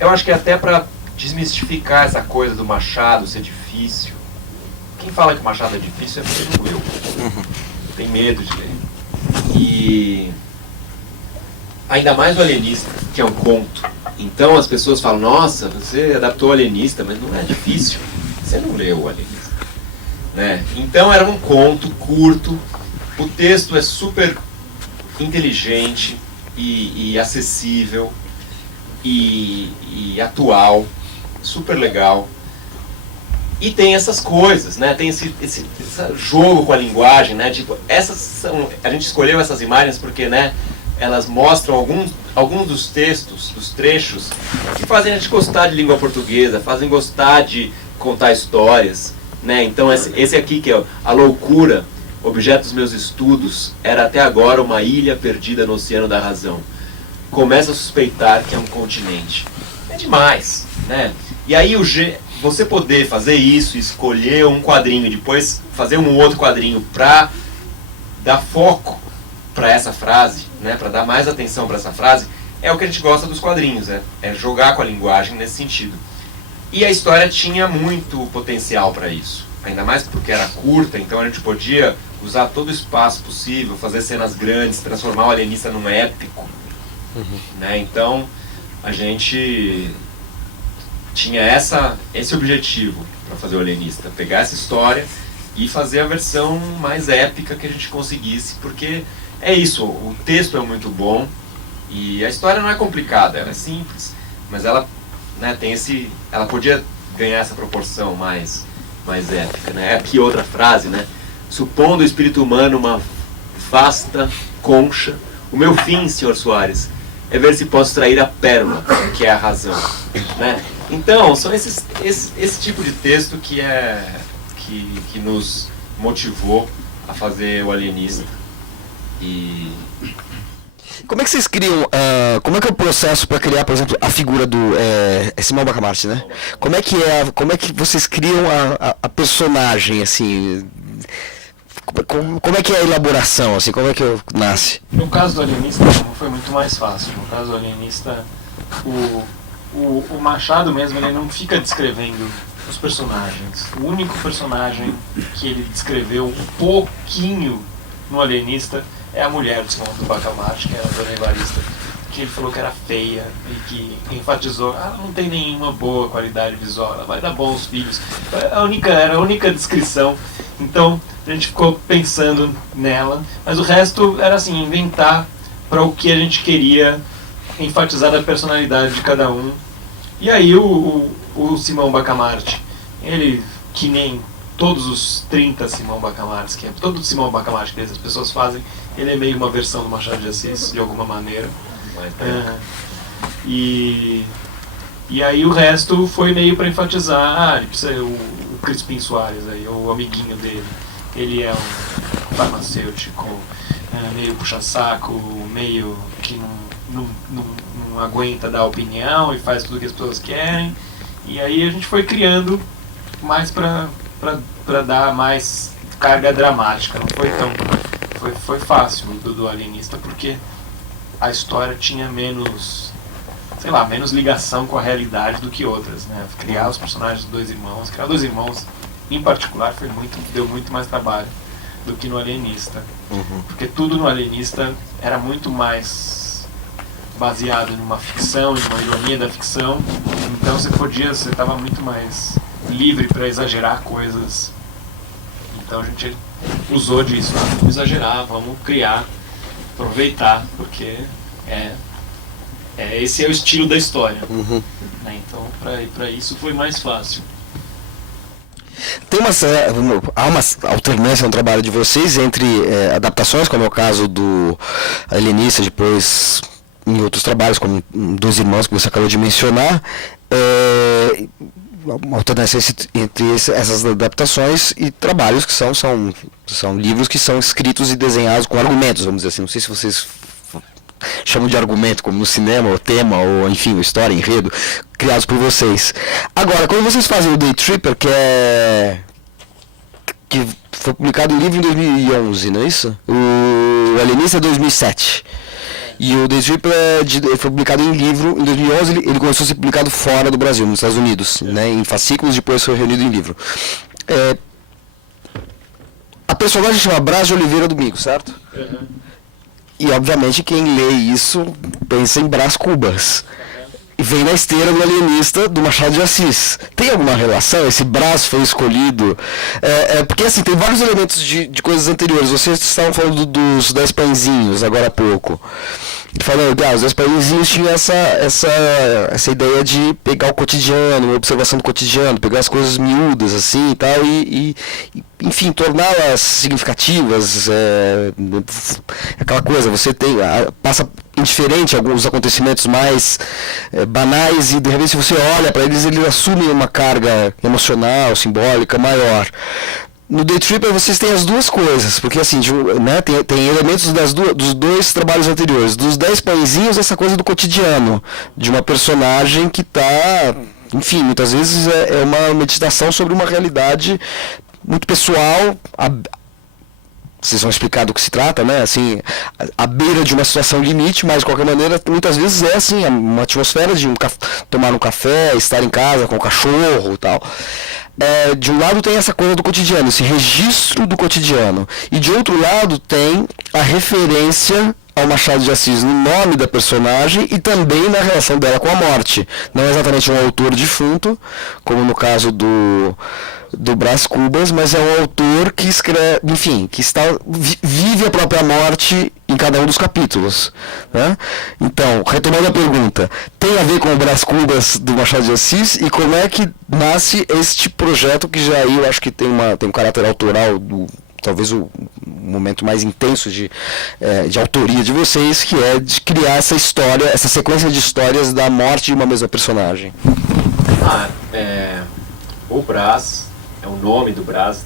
eu acho que é até para desmistificar essa coisa do Machado ser difícil. Quem fala que o Machado é difícil é mesmo eu. Tem medo de ler. E ainda mais o Alienista, que é um conto. Então as pessoas falam, nossa, você adaptou o Alienista, mas não é difícil. Você não leu o Alienista. Né? Então era um conto curto, o texto é super inteligente e acessível e atual, super legal. E tem essas coisas, né? Tem esse jogo com a linguagem, né? Tipo, a gente escolheu essas imagens porque, né, elas mostram alguns dos textos, dos trechos, que fazem a gente gostar de língua portuguesa, fazem gostar de contar histórias. Né? Então esse aqui que é a loucura, objeto dos meus estudos, era até agora uma ilha perdida no oceano da razão. Começo a suspeitar que é um continente. É demais, né? E aí você poder fazer isso, escolher um quadrinho e depois fazer um outro quadrinho para dar foco para essa frase, né? Para dar mais atenção para essa frase, é o que a gente gosta dos quadrinhos, é jogar com a linguagem nesse sentido. E a história tinha muito potencial para isso, ainda mais porque era curta, então a gente podia usar todo o espaço possível, fazer cenas grandes, transformar o Alienista num épico. Né? Então a gente tinha esse objetivo para fazer o Alienista, pegar essa história e fazer a versão mais épica que a gente conseguisse, porque é isso, o texto é muito bom e a história não é complicada, ela é simples, mas ela... Né, ela podia ganhar essa proporção mais épica, né? Aqui outra frase, né? Supondo o espírito humano uma vasta concha, o meu fim, Sr. Soares, é ver se posso extrair a pérola, que é a razão, né? Então, são esse tipo de texto que nos motivou a fazer o Alienista. E... Como é que vocês criam, como é que é o processo para criar, por exemplo, a figura do Simão Bacamarte, né? Como é que vocês criam a personagem, assim? Como é que é a elaboração, assim, como é que nasce? No caso do Alienista foi muito mais fácil. No caso do Alienista, o Machado mesmo, ele não fica descrevendo os personagens. O único personagem que ele descreveu um pouquinho no Alienista é a mulher do Simão do Bacamarte, que era a Dona Evarista, que ele falou que era feia e que enfatizou, ela não tem nenhuma boa qualidade visual, ela vai dar bons filhos. Era a única descrição. Então a gente ficou pensando nela, mas o resto era assim, inventar para o que a gente queria enfatizar da personalidade de cada um. E aí o Simão Bacamarte, ele, que nem todos os 30 Simão Bacamartes, que é todo Simão Bacamarte que as pessoas fazem, ele é meio uma versão do Machado de Assis, de alguma maneira. E aí o resto foi meio para enfatizar, ele precisa, o Crispim Soares, aí, o amiguinho dele, ele é um farmacêutico, meio puxa-saco, meio que não aguenta dar opinião e faz tudo que as pessoas querem. E aí a gente foi criando mais para dar mais carga dramática. Não foi tão... Foi fácil do Alienista, porque a história tinha menos ligação com a realidade do que outras, né? Criar os personagens dos dois irmãos, criar dois irmãos em particular deu muito mais trabalho do que no Alienista. Porque tudo no Alienista era muito mais baseado numa ficção, em uma ironia da ficção. Então você estava muito mais livre para exagerar coisas. Então a gente usou disso, vamos exagerar, vamos criar, aproveitar, porque esse é o estilo da história. Né? Então para isso foi mais fácil. Há uma alternância no trabalho de vocês entre adaptações, como é o caso do Alienista, depois em outros trabalhos, como Dois Irmãos, que você acabou de mencionar, uma alternância entre essas adaptações e trabalhos que são livros que são escritos e desenhados com argumentos, vamos dizer assim. Não sei se vocês chamam de argumento, como no cinema, ou tema, ou enfim, história, enredo, criados por vocês. Agora, quando vocês fazem o Day Tripper, que foi publicado em livro em 2011, não é isso? O Alienista é 2007. E o Day Tripper foi publicado em livro em 2011, ele começou a ser publicado fora do Brasil, nos Estados Unidos, né, em fascículos, depois foi reunido em livro. A personagem chama Brás de Oliveira Domingos, certo? E obviamente quem lê isso pensa em Brás Cubas. E vem na esteira do Alienista do Machado de Assis. Tem alguma relação? Esse Brás foi escolhido? Porque assim, tem vários elementos de coisas anteriores. Vocês estavam falando dos 10 pãezinhos agora há pouco. Falando que os 10 pãezinhos tinham essa ideia de pegar o cotidiano, uma observação do cotidiano, pegar as coisas miúdas assim e tal, e enfim, torná-las significativas. Aquela coisa, você passa indiferente alguns acontecimentos mais banais e de repente se você olha para eles assumem uma carga emocional, simbólica maior. No Day Tripper vocês têm as duas coisas, porque assim, né, tem elementos dos dois trabalhos anteriores. Dos 10 pãezinhos, essa coisa do cotidiano, de uma personagem que está, enfim, muitas vezes é uma meditação sobre uma realidade muito pessoal, vocês vão explicar do que se trata, né? Assim, à beira de uma situação limite, mas de qualquer maneira, muitas vezes é assim, uma atmosfera de tomar um café, estar em casa com o cachorro e tal. De um lado tem essa coisa do cotidiano, esse registro do cotidiano, e de outro lado tem a referência ao Machado de Assis no nome da personagem e também na relação dela com a morte. Não é exatamente um autor defunto, como no caso do Brás Cubas, mas é um autor que escreve, enfim, que vive a própria morte em cada um dos capítulos, né? Então, retomando a pergunta, tem a ver com o Brás Cubas do Machado de Assis e como é que nasce este projeto que já aí eu acho que tem um caráter autoral talvez o momento mais intenso de autoria de vocês, que é de criar essa história, essa sequência de histórias da morte de uma mesma personagem. O Brás, o nome do Brás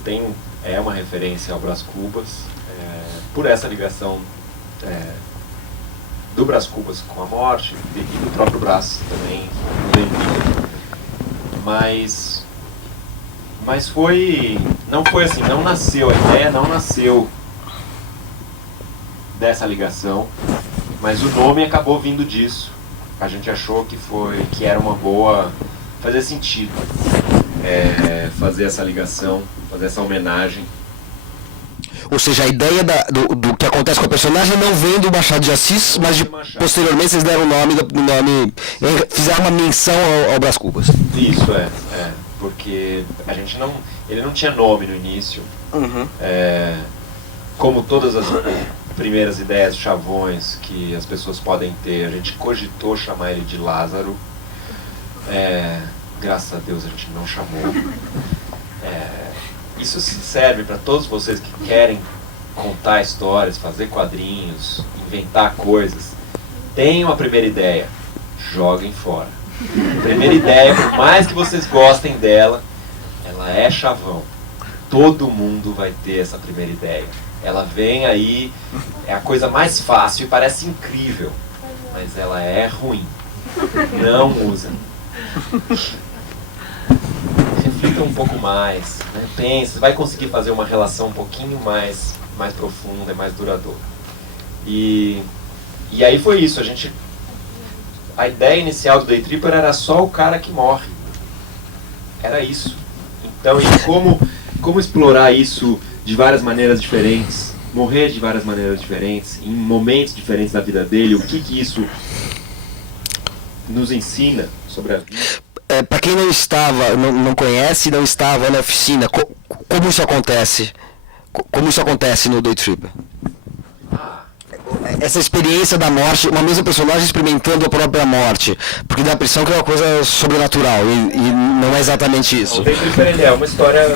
é uma referência ao Brás Cubas, por essa ligação do Brás Cubas com a morte e do próprio Brás também. Mas Mas não foi assim, a ideia não nasceu dessa ligação, mas o nome acabou vindo disso. A gente achou que era uma boa, fazia sentido fazer essa ligação, fazer essa homenagem. Ou seja, a ideia do que acontece com a personagem não vem do Machado de Assis, mas posteriormente vocês deram o nome, fizeram uma menção ao Brás Cubas. Isso, porque ele não tinha nome no início. Uhum. Como todas as primeiras ideias chavões que as pessoas podem ter, a gente cogitou chamar ele de Lázaro. Graças a Deus a gente não chamou. Isso serve para todos vocês que querem contar histórias, fazer quadrinhos, inventar coisas. Tenham a primeira ideia, joguem fora. A primeira ideia, por mais que vocês gostem dela, ela é chavão. Todo mundo vai ter essa primeira ideia. Ela vem aí, é a coisa mais fácil e parece incrível, mas ela é ruim. Não usem. Reflita um pouco mais, né? Pensa, vai conseguir fazer uma relação um pouquinho mais profunda e mais duradoura. E aí foi isso, a ideia inicial do Day Tripper era só o cara que morre. Era isso. Então, e como explorar isso de várias maneiras diferentes, morrer de várias maneiras diferentes, em momentos diferentes da vida dele, o que isso nos ensina sobre a vida. Para quem não conhece, não estava na oficina, como isso acontece? Como isso acontece no Day Tripper? Essa experiência da morte, uma mesma personagem experimentando a própria morte, porque dá a impressão que é uma coisa sobrenatural, e não é exatamente isso. O Day Tripper é uma história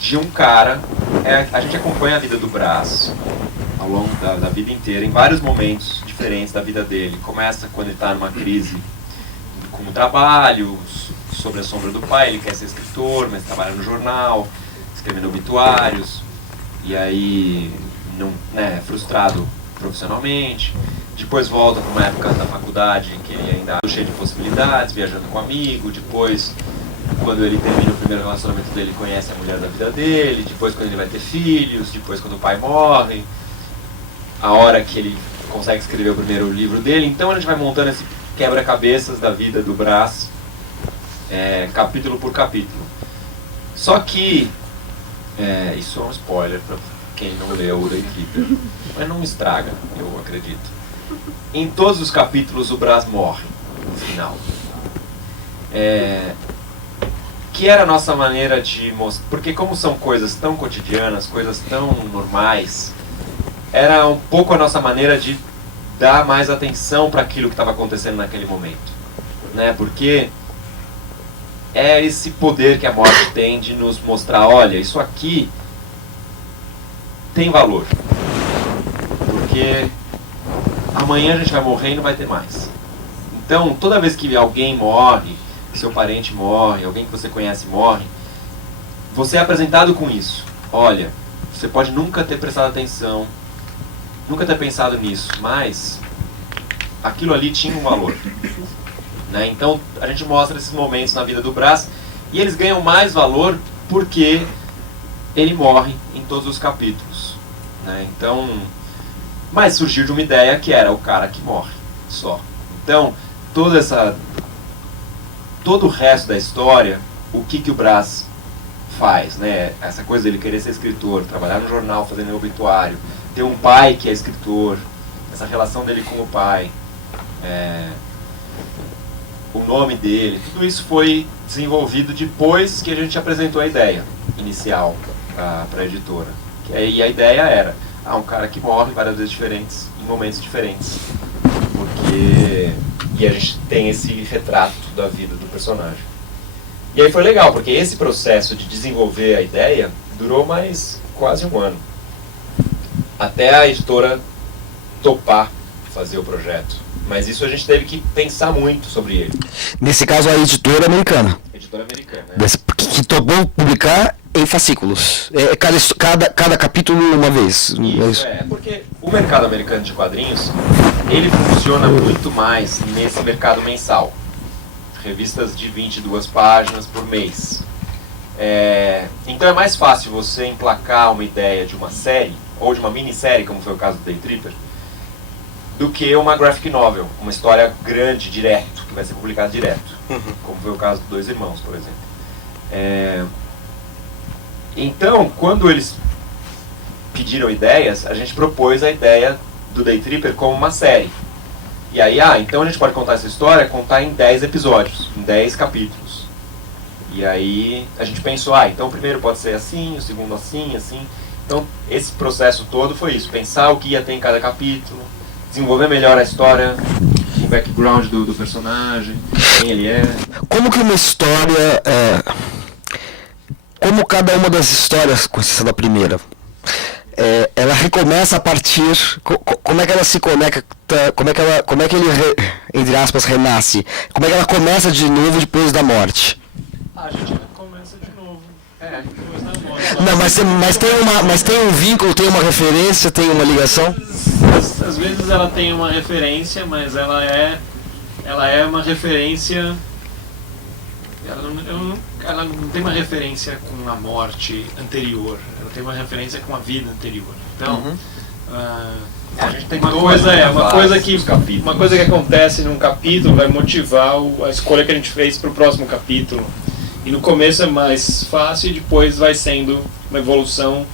de um cara, a gente acompanha a vida do Brás ao longo da vida inteira, em vários momentos diferentes da vida dele. Começa quando ele está numa crise com o trabalho, sobre a sombra do pai, ele quer ser escritor, mas trabalha no jornal, escrevendo obituários, e aí é frustrado profissionalmente. Depois volta para uma época da faculdade em que ele ainda é cheio de possibilidades, viajando com um amigo. Depois, quando ele termina o primeiro relacionamento dele, conhece a mulher da vida dele. Depois, quando ele vai ter filhos. Depois, quando o pai morre. A hora que ele consegue escrever o primeiro livro dele. Então a gente vai montando esse quebra-cabeças da vida do Brás, capítulo por capítulo. Só que, isso é um spoiler para quem não leu o Day Tripper, mas não estraga, eu acredito. Em todos os capítulos o Brás morre, no final. Que era a nossa maneira de mostrar, porque como são coisas tão cotidianas, coisas tão normais, era um pouco a nossa maneira de dar mais atenção para aquilo que estava acontecendo naquele momento, né? Porque é esse poder que a morte tem de nos mostrar, olha, isso aqui tem valor, porque amanhã a gente vai morrer e não vai ter mais. Então, toda vez que alguém morre, seu parente morre, alguém que você conhece morre, você é apresentado com isso. Olha, você pode nunca ter prestado atenção, nunca ter pensado nisso, mas aquilo ali tinha um valor, né? Então a gente mostra esses momentos na vida do Brás e eles ganham mais valor porque ele morre em todos os capítulos, né? Então, mas surgiu de uma ideia que era o cara que morre só. Então todo o resto da história, o que o Brás faz, né? Essa coisa dele querer ser escritor, trabalhar no jornal fazendo obituário, ter um pai que é escritor, essa relação dele com o pai, o nome dele, tudo isso foi desenvolvido depois que a gente apresentou a ideia inicial para a editora. E a ideia era, um cara que morre várias vezes diferentes, em momentos diferentes, e a gente tem esse retrato da vida do personagem. E aí foi legal, porque esse processo de desenvolver a ideia durou mais quase um ano, até a editora topar fazer o projeto. Mas isso a gente teve que pensar muito sobre ele. Nesse caso, a editora americana. Editora americana, que topou publicar em fascículos. Cada capítulo uma vez. Isso, porque o mercado americano de quadrinhos, ele funciona muito mais nesse mercado mensal. revistas de 22 páginas por mês. Então é mais fácil você emplacar uma ideia de uma série, ou de uma minissérie, como foi o caso do Day Tripper, do que uma graphic novel, uma história grande, direto, que vai ser publicada direto, como foi o caso do Dois Irmãos, por exemplo. Então, quando eles pediram ideias, a gente propôs a ideia do Day Tripper como uma série. E aí, então a gente pode contar essa história, contar em 10 episódios, em 10 capítulos. E aí a gente pensou, então o primeiro pode ser assim, o segundo assim, assim. Então esse processo todo foi isso, pensar o que ia ter em cada capítulo, desenvolver melhor a história, o background do personagem, quem ele é. Como que uma história, como cada uma das histórias, com exceção da primeira, ela recomeça a partir, como é que ela se conecta, como é que ele, entre aspas, renasce, como é que ela começa de novo depois da morte? A gente começa de novo. Depois da morte. Não, mas tem um vínculo, tem uma referência, tem uma ligação? Às vezes ela tem uma referência, mas ela é uma referência. Ela não tem uma referência com a morte anterior. Ela tem uma referência com a vida anterior. Então, A gente tem uma coisa que acontece num capítulo vai motivar a escolha que a gente fez para o próximo capítulo. E no começo é mais fácil e depois vai sendo uma evolução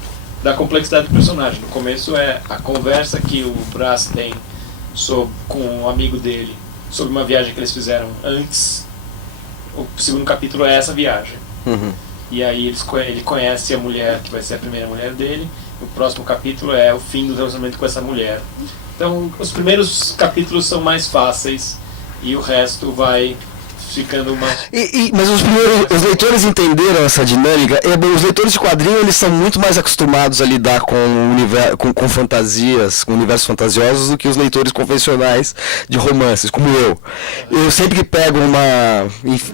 da complexidade do personagem. No começo é a conversa que o Brass tem com o amigo dele sobre uma viagem que eles fizeram antes. O segundo capítulo é essa viagem. E aí ele conhece a mulher que vai ser a primeira mulher dele. O próximo capítulo é o fim do relacionamento com essa mulher. Então os primeiros capítulos são mais fáceis e o resto vai ficando mais... Mas os leitores entenderam essa dinâmica. Os leitores de quadrinho, eles são muito mais acostumados a lidar com fantasias, com universos fantasiosos, do que os leitores convencionais de romances, como eu. Eu sempre que pego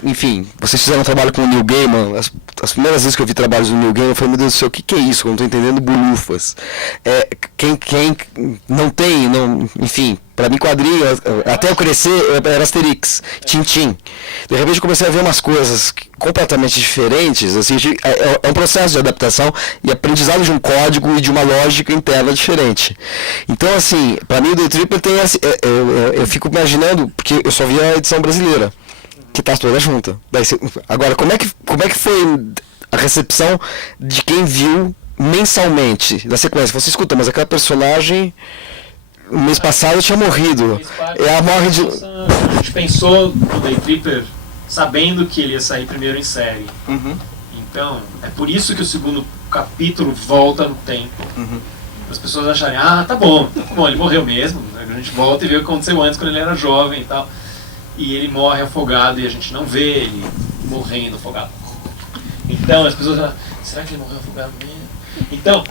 enfim, vocês fizeram um trabalho com o Neil Gaiman, as primeiras vezes que eu vi trabalhos do Neil Gaiman, eu falei, meu Deus do céu, o que é isso? Eu não estou entendendo bolufas. Quem não tem, enfim... Para mim, quadrinho, até eu crescer, era Asterix, Tintin. De repente, eu comecei a ver umas coisas completamente diferentes. Assim, é um processo de adaptação e aprendizado de um código e de uma lógica interna diferente. Então, assim, para mim, o Day Tripper tem... eu fico imaginando, porque eu só vi a edição brasileira, que está toda junta. Agora, como é que foi a recepção de quem viu mensalmente, da sequência? Você escuta, mas aquela personagem... O mês passado tinha morrido. A gente pensou no Day Tripper sabendo que ele ia sair primeiro em série. Então, é por isso que o segundo capítulo volta no tempo. As pessoas acharem, tá bom, ele morreu mesmo. A gente volta e vê o que aconteceu antes, quando ele era jovem e tal. E ele morre afogado e a gente não vê ele morrendo afogado. Então, as pessoas falam, será que ele morreu afogado mesmo? Então,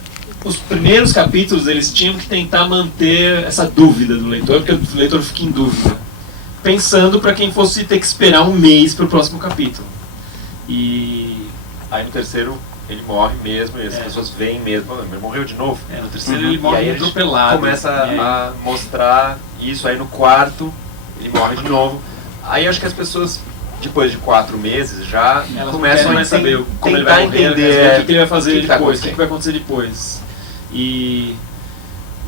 os primeiros capítulos eles tinham que tentar manter essa dúvida do leitor, porque o leitor fica em dúvida, pensando para quem fosse ter que esperar um mês para o próximo capítulo. E aí no terceiro ele morre mesmo, e as pessoas veem mesmo, ele morreu de novo. No terceiro ele morre atropelado. Começa a mostrar isso, aí no quarto ele morre de novo. Aí acho que as pessoas, depois de 4 meses, já começam a saber como ele vai morrer, o que ele vai fazer depois, o que vai acontecer depois.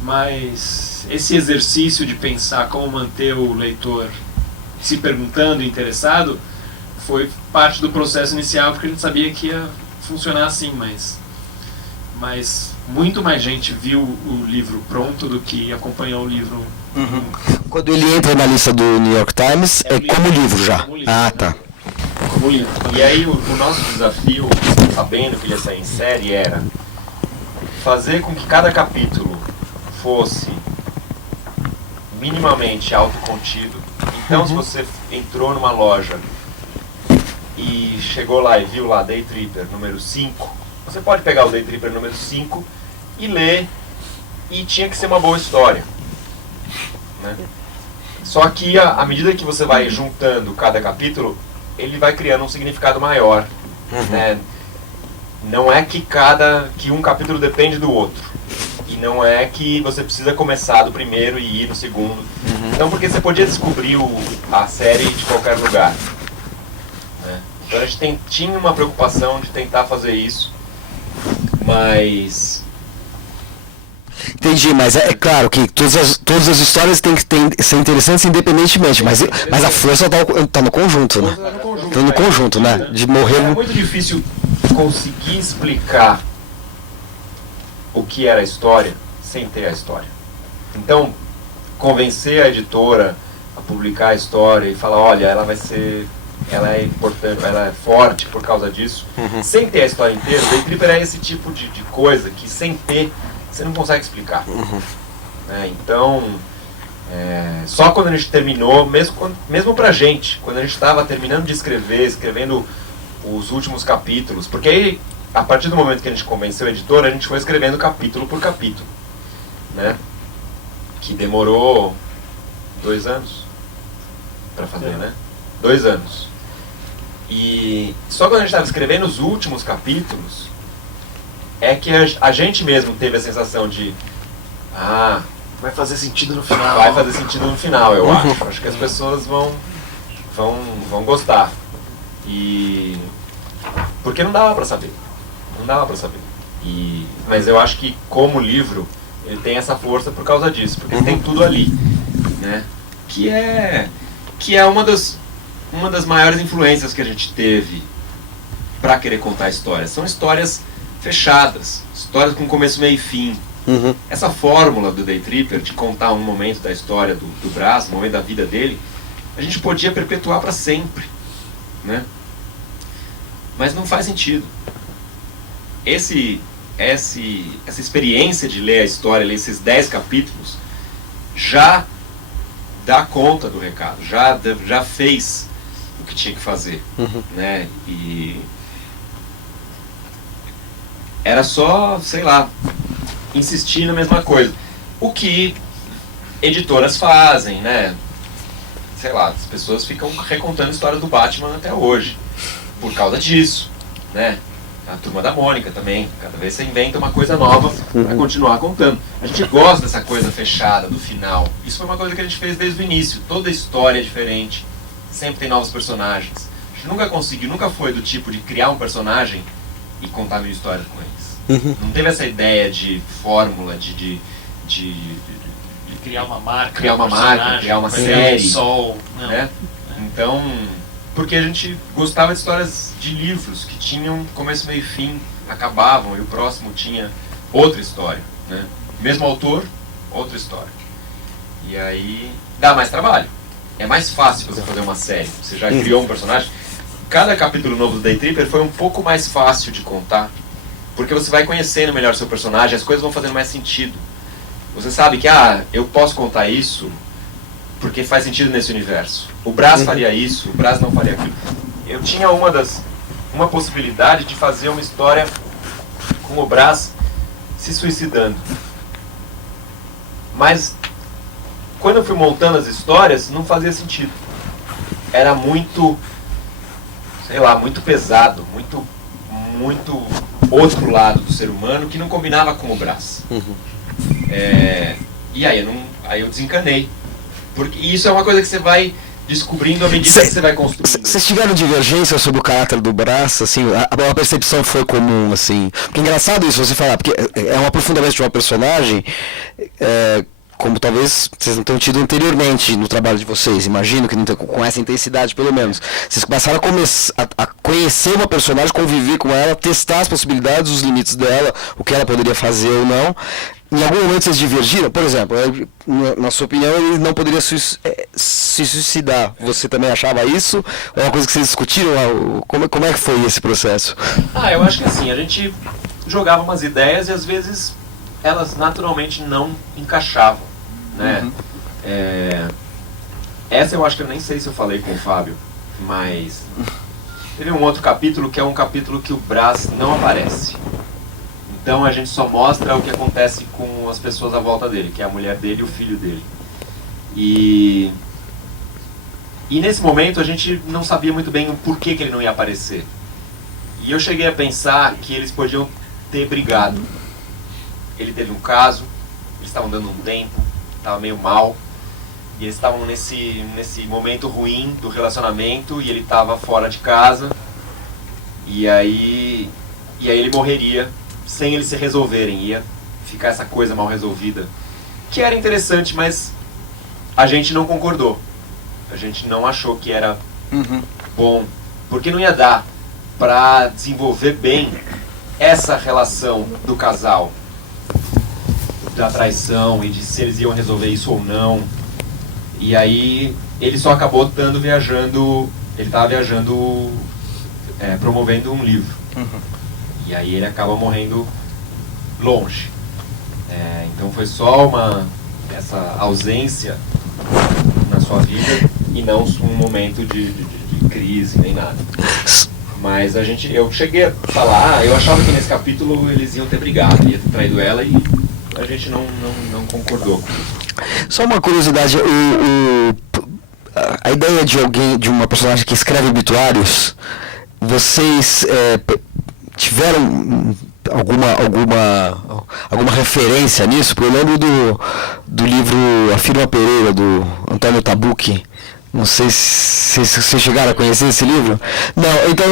Mas esse exercício de pensar como manter o leitor se perguntando e interessado foi parte do processo inicial, porque a gente sabia que ia funcionar assim, mas muito mais gente viu o livro pronto do que acompanhou o livro. Quando ele entra na lista do New York Times, como livro já. Tá. Como livro. E aí o nosso desafio, sabendo que ele ia sair em série, era fazer com que cada capítulo fosse minimamente autocontido. Então, se você entrou numa loja e chegou lá e viu lá Day Tripper número 5, você pode pegar o Day Tripper número 5 e ler, e tinha que ser uma boa história, né? Só que à medida que você vai juntando cada capítulo, ele vai criando um significado maior, né? Não é que um capítulo depende do outro. E não é que você precisa começar do primeiro e ir no segundo. Então, porque você podia descobrir a série de qualquer lugar. Então a gente tinha uma preocupação de tentar fazer isso, mas... Entendi, mas é claro que todas as histórias têm que ser interessantes independentemente, mas a força tá no conjunto, né? Tá no conjunto, né? De morrer... É muito difícil conseguir explicar o que era a história sem ter a história. Então, convencer a editora a publicar a história e falar, olha, ela é importante, ela é forte por causa disso, sem ter a história inteira, o Day Tripper é esse tipo de coisa que sem ter, você não consegue explicar. Né? Então, só quando a gente terminou, mesmo pra gente, quando a gente estava terminando de escrevendo os últimos capítulos, porque aí, a partir do momento que a gente convenceu a editora, a gente foi escrevendo capítulo por capítulo, né? Que demorou 2 anos para fazer, né? 2 anos. E só quando a gente estava escrevendo os últimos capítulos é que a gente mesmo teve a sensação de Vai fazer sentido no final. vai fazer sentido no final, eu acho. Acho que as pessoas vão gostar. E porque não dava para saber. Não dava para saber. Mas eu acho que como livro ele tem essa força por causa disso, porque tem tudo ali, né? Que é uma das maiores influências que a gente teve para querer contar histórias. São histórias fechadas, histórias com começo, meio e fim. Essa fórmula do Day Tripper de contar um momento da história do Brás, um momento da vida dele, a gente podia perpetuar para sempre, né? Mas não faz sentido. Essa experiência de ler a história, ler esses 10 capítulos, já dá conta do recado, já fez o que tinha que fazer, né? E era só, sei lá, insistir na mesma coisa. O que editoras fazem, né? Sei lá, as pessoas ficam recontando a história do Batman até hoje, por causa disso, né? A Turma da Mônica também, cada vez você inventa uma coisa nova para continuar contando. A gente gosta dessa coisa fechada, do final. Isso foi uma coisa que a gente fez desde o início. Toda história é diferente, sempre tem novos personagens. A gente nunca foi do tipo de criar um personagem e contar 1000 histórias com eles. Não teve essa ideia de fórmula, de criar uma marca, criar uma série, sol, né? Então, porque a gente gostava de histórias de livros que tinham começo, meio e fim, acabavam, e o próximo tinha outra história, né? Mesmo autor, outra história. E aí dá mais trabalho. É mais fácil você fazer uma série. Você já criou um personagem. Cada capítulo novo do Day Tripper foi um pouco mais fácil de contar, porque você vai conhecendo melhor seu personagem, as coisas vão fazendo mais sentido. Você sabe que, eu posso contar isso porque faz sentido nesse universo. O Brás faria isso, o Brás não faria aquilo. Eu tinha uma possibilidade de fazer uma história com o Brás se suicidando. Mas, quando eu fui montando as histórias, não fazia sentido. Era muito, sei lá, muito pesado, muito outro lado do ser humano que não combinava com o Brás. E aí eu desencanei. Porque isso é uma coisa que você vai descobrindo à medida que você vai construindo. Vocês tiveram divergência sobre o caráter do Brás, assim, a percepção foi comum, assim. Porque é engraçado isso você falar, porque é um aprofundamento de uma personagem, como talvez vocês não tenham tido anteriormente no trabalho de vocês, imagino que não tem, com essa intensidade pelo menos. Vocês começaram a conhecer uma personagem, conviver com ela, testar as possibilidades, os limites dela, o que ela poderia fazer ou não. Em algum momento vocês divergiram? Por exemplo, na sua opinião, ele não poderia se suicidar. Você também achava isso? Ou é uma coisa que vocês discutiram? Como é que foi esse processo? Eu acho que assim, a gente jogava umas ideias e às vezes elas naturalmente não encaixavam, né? Essa eu acho que eu nem sei se eu falei com o Fábio, mas teve um outro capítulo que é um capítulo que o Brás não aparece. Então a gente só mostra o que acontece com as pessoas à volta dele, que é a mulher dele e o filho dele. E nesse momento a gente não sabia muito bem o porquê que ele não ia aparecer. E eu cheguei a pensar que eles podiam ter brigado. Ele teve um caso, eles estavam dando um tempo, estava meio mal, e eles estavam nesse momento ruim do relacionamento, e ele estava fora de casa, E aí ele morreria sem eles se resolverem, ia ficar essa coisa mal resolvida. Que era interessante, mas a gente não concordou. A gente não achou que era bom, porque não ia dar para desenvolver bem essa relação do casal, da traição e de se eles iam resolver isso ou não. E aí ele só acabou viajando, ele estava viajando, promovendo um livro. E aí ele acaba morrendo longe. Então foi só essa ausência na sua vida e não um momento de crise nem nada. Mas eu cheguei a falar, eu achava que nesse capítulo eles iam ter brigado, ia ter traído ela, e a gente não concordou. Só uma curiosidade, a ideia de uma personagem que escreve obituários, vocês tiveram alguma referência nisso? Porque eu lembro do livro A Firma Pereira, do Antônio Tabucchi. Não sei se vocês chegaram a conhecer esse livro. Não, então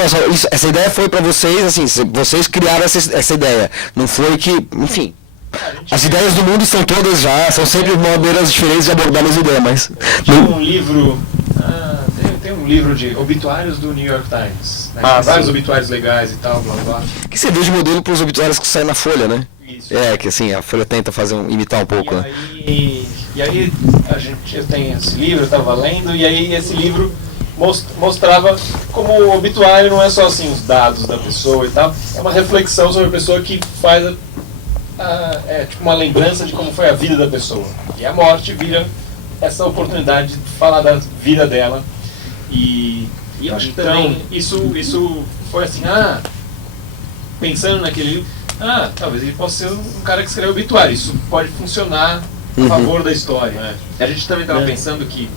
essa ideia foi para vocês, assim, vocês criaram essa ideia. Não foi que, enfim, as ideias do mundo são todas são sempre maneiras diferentes de abordar as ideias, mas... Tinha um livro, tem um livro de obituários do New York Times, né? Vários obituários legais e tal, blá blá. Que serviu de modelo para os obituários que saem na Folha, né? Isso. Que assim, a Folha tenta imitar um pouco, né? E aí eu tenho esse livro, eu estava lendo, e aí esse livro mostrava como o obituário não é só assim os dados da pessoa e tal, é uma reflexão sobre a pessoa que faz tipo uma lembrança de como foi a vida da pessoa. E a morte vira essa oportunidade de falar da vida dela. E eu acho que também isso foi assim, pensando naquele livro, talvez ele possa ser um cara que escreve obituário, isso pode funcionar a favor da história. Né? A gente também estava pensando que,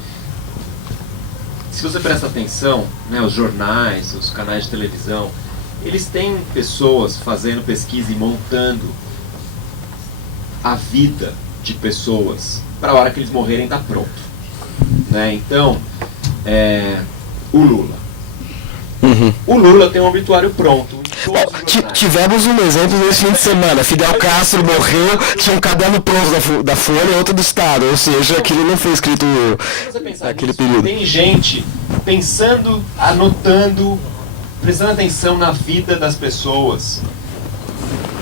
se você presta atenção, né, os jornais, os canais de televisão, eles têm pessoas fazendo pesquisa e montando a vida de pessoas para a hora que eles morrerem tá pronto, né? Então, o Lula. O Lula tem um obituário pronto. Tivemos um exemplo nesse fim de semana. Fidel Castro morreu, tinha um caderno pronto da Folha e outro do Estado, ou seja, aquilo não foi escrito naquele período. Tem gente pensando, anotando, prestando atenção na vida das pessoas.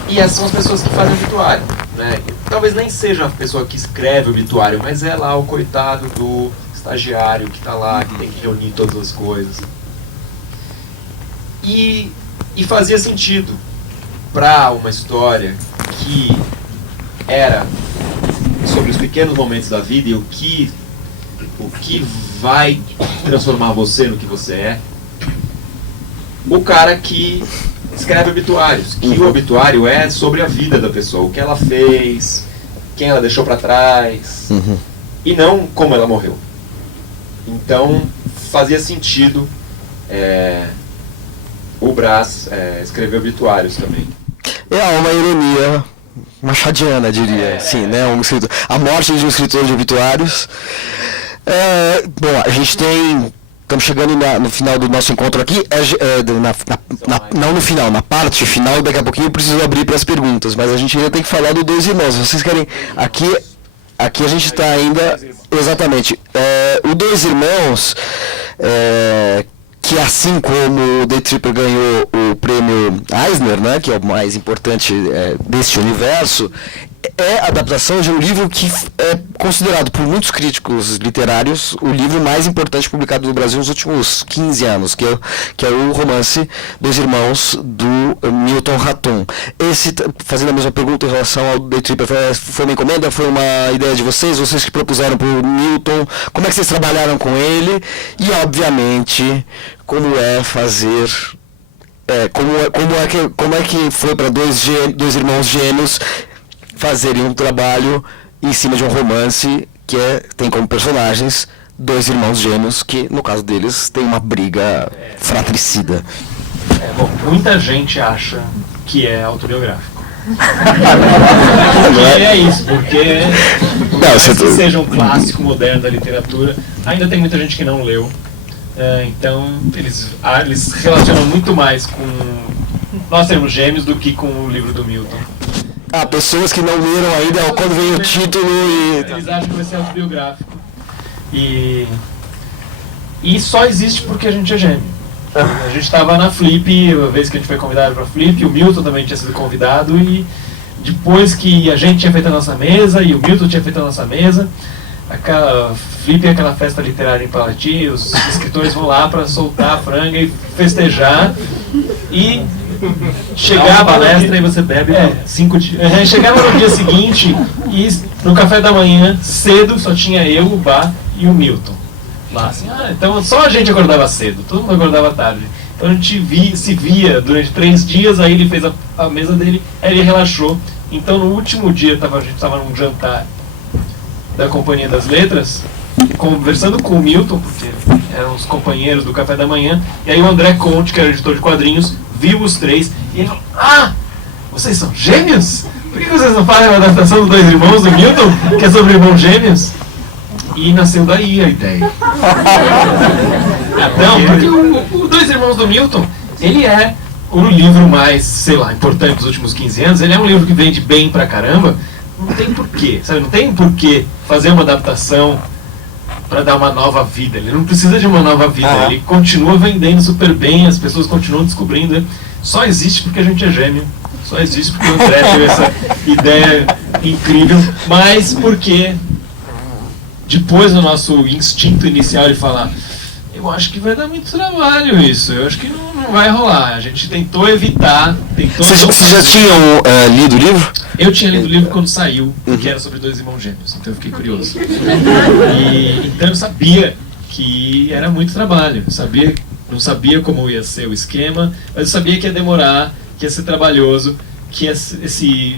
E essas são as pessoas que fazem obituário, né? Talvez nem seja a pessoa que escreve o obituário, mas é lá o coitado do estagiário que está lá, que tem que reunir todas as coisas. E fazia sentido para uma história que era sobre os pequenos momentos da vida e o que vai transformar você no que você é, o cara que escreve obituários, que o obituário é sobre a vida da pessoa, o que ela fez, quem ela deixou para trás, e não como ela morreu. Então fazia sentido o Brás escrever obituários também. É uma ironia machadiana, diria, sim, né? A morte de um escritor de obituários. Bom, a gente estamos chegando no final do nosso encontro aqui, não no final, na parte final, daqui a pouquinho eu preciso abrir para as perguntas, mas a gente ainda tem que falar do Dois Irmãos. Vocês querem... Aqui a gente está ainda... Exatamente. O Dois Irmãos, que assim como o Day Tripper ganhou o prêmio Eisner, né, que é o mais importante deste universo, é a adaptação de um livro que é considerado por muitos críticos literários o livro mais importante publicado no Brasil nos últimos 15 anos, que é o romance Dois Irmãos, do Milton Raton. Fazendo a mesma pergunta em relação ao Day Tripper, foi uma encomenda, foi uma ideia de vocês que propuseram para o Milton, como é que vocês trabalharam com ele, e obviamente como é fazer... como é que foi para dois irmãos gêmeos fazerem um trabalho em cima de um romance que tem como personagens dois irmãos gêmeos que, no caso deles, tem uma briga fratricida. Bom, muita gente acha que é autobiográfico. É isso, porque por mais que seja um clássico moderno da literatura, ainda tem muita gente que não leu. Então eles se relacionam muito mais com Nós Sermos Gêmeos do que com o livro do Milton. Pessoas que não leram ainda, quando vem o título e... Eles acham que vai ser autobiográfico. E só existe porque a gente é gêmeo. A gente estava na Flip, a vez que a gente foi convidado para a Flip, o Milton também tinha sido convidado, e depois que a gente tinha feito a nossa mesa e o Milton tinha feito a nossa mesa, aquela Flip é aquela festa literária em Paraty, os escritores vão lá para soltar a franga e festejar, e chegar a palestra e você bebe 5 dias. Chegava no dia seguinte e no café da manhã, cedo, só tinha eu, o Bá e o Milton lá, assim. Então só a gente acordava cedo, todo mundo acordava tarde. Então a gente se via durante 3 dias, aí ele fez a mesa dele, aí ele relaxou. Então no último dia a gente estava num jantar da Companhia das Letras, conversando com o Milton, porque eram os companheiros do café da manhã, e aí o André Conte, que era editor de quadrinhos, viu os 3 e ele falou: vocês são gêmeos? Por que vocês não fazem uma adaptação dos 2 irmãos do Milton, que é sobre irmãos gêmeos? E nasceu daí a ideia. Não, porque o 2 irmãos do Milton, ele é o livro mais, sei lá, importante dos últimos 15 anos. Ele é um livro que vende bem pra caramba. Não tem porquê, sabe? Não tem porquê fazer uma adaptação para dar uma nova vida. Ele não precisa de uma nova vida. Ele continua vendendo super bem, as pessoas continuam descobrindo. Só existe porque a gente é gêmeo. Só existe porque o André teve essa ideia incrível. Mas porque depois do nosso instinto inicial de falar: eu acho que vai dar muito trabalho isso, eu acho que não vai rolar. A gente tentou evitar. Vocês já tinham lido o livro? Eu tinha lido o livro quando saiu, que era sobre 2 irmãos gêmeos, então eu fiquei curioso. Então eu sabia que era muito trabalho, não sabia como ia ser o esquema, mas eu sabia que ia demorar, que ia ser trabalhoso, que esse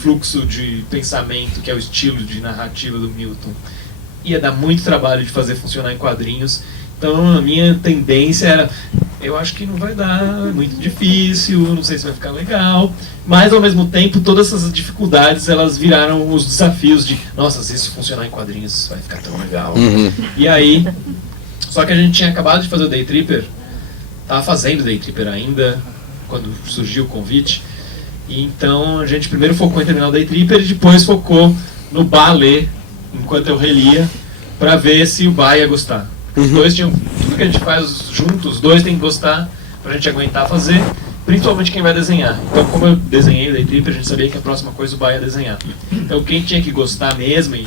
fluxo de pensamento, que é o estilo de narrativa do Milton, ia dar muito trabalho de fazer funcionar em quadrinhos. Então a minha tendência era: eu acho que não vai dar, muito difícil, não sei se vai ficar legal. Mas ao mesmo tempo, todas essas dificuldades, elas viraram os desafios de: nossa, se isso funcionar em quadrinhos vai ficar tão legal. E aí, só que a gente tinha acabado de fazer o Day Tripper, estava fazendo o Day Tripper ainda, quando surgiu o convite. E então a gente primeiro focou em terminar o Day Tripper e depois focou no Bá ler, enquanto eu relia, para ver se o Bá ia gostar. Os dois tinham, tudo que a gente faz juntos, os 2 têm que gostar pra gente aguentar fazer, principalmente quem vai desenhar. Então, como eu desenhei o Day Tripper, a gente sabia que a próxima coisa o Bá ia desenhar. Então quem tinha que gostar mesmo e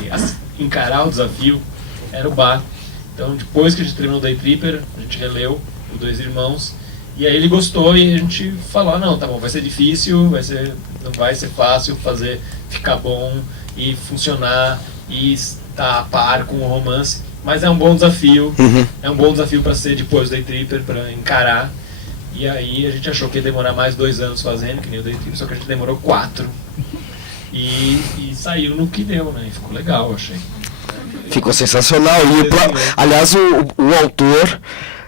encarar o desafio era o Bá. Então depois que a gente terminou o Day Tripper, a gente releu o 2 irmãos, e aí ele gostou e a gente falou: não, tá bom, vai ser difícil, não vai ser fácil fazer ficar bom e funcionar e estar a par com o romance. Mas é um bom desafio, é um bom desafio para ser depois do Day Tripper, para encarar. E aí a gente achou que ia demorar mais 2 anos fazendo, que nem o Day Tripper, só que a gente demorou 4. E saiu no que deu, né? E ficou legal, eu achei. Ficou sensacional. Aliás, o autor...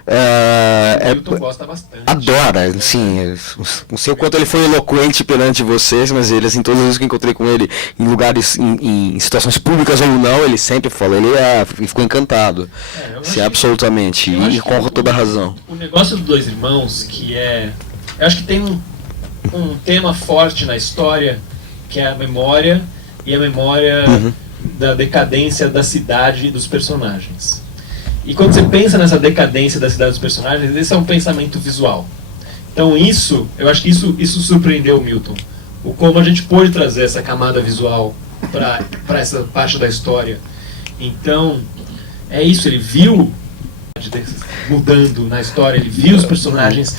O Milton gosta bastante. Adora, sim. Não sei o quanto ele foi eloquente perante vocês, mas ele, assim, todas as vezes que eu encontrei com ele em lugares, em situações públicas ou não, ele sempre falou, ele ficou encantado. Sim, absolutamente. E com toda a razão. O negócio dos 2 irmãos, que é... eu acho que tem um tema forte na história, que é a memória, e a memória da decadência da cidade e dos personagens. E quando você pensa nessa decadência da cidade dos personagens, esse é um pensamento visual. Então eu acho que isso surpreendeu o Milton. O como a gente pôde trazer essa camada visual para essa parte da história. Então, é isso, ele viu mudando na história, ele viu os personagens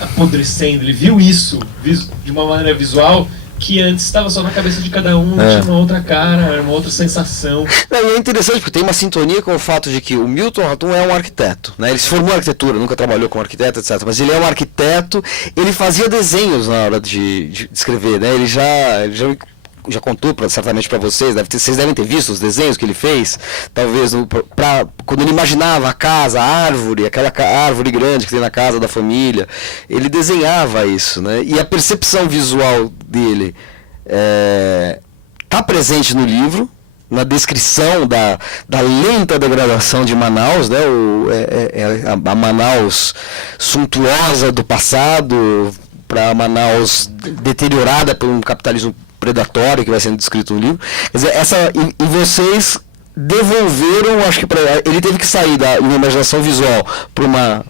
apodrecendo, ele viu isso de uma maneira visual que antes estava só na cabeça de cada um, tinha uma outra cara, era uma outra sensação. É interessante porque tem uma sintonia com o fato de que o Milton Ratum é um arquiteto, né? Ele se formou em arquitetura, nunca trabalhou como arquiteto, etc. Mas ele é um arquiteto, ele fazia desenhos na hora de escrever, né? Ele já contou certamente para vocês, vocês devem ter visto os desenhos que ele fez, talvez quando ele imaginava a casa, a árvore, aquela árvore grande que tem na casa da família, ele desenhava isso, né? E a percepção visual dele está presente no livro, na descrição da lenta degradação de Manaus, né? A Manaus suntuosa do passado para Manaus deteriorada por um capitalismo predatório que vai sendo descrito no livro. Quer dizer, e vocês devolveram, acho que ele teve que sair da imaginação visual para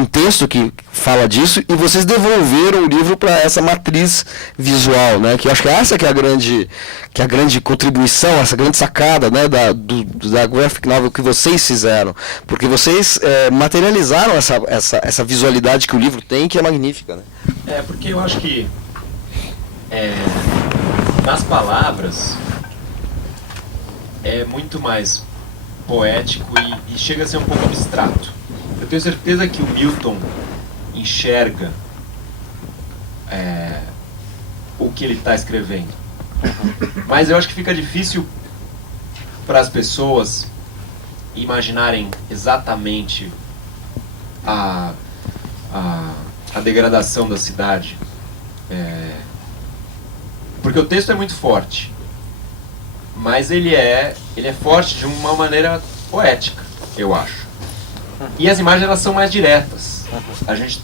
um texto que fala disso, e vocês devolveram o livro para essa matriz visual, né? Que eu acho que essa que é a grande contribuição, essa grande sacada, né? da graphic novel que vocês fizeram, porque vocês materializaram essa visualidade que o livro tem, que é magnífica, né? Porque eu acho que nas palavras é muito mais poético e chega a ser um pouco abstrato. Eu tenho certeza que o Milton enxerga o que ele está escrevendo. Mas eu acho que fica difícil para as pessoas imaginarem exatamente a degradação da cidade. Porque o texto é muito forte. Mas ele é forte de uma maneira poética, eu acho. E as imagens, elas são mais diretas. A gente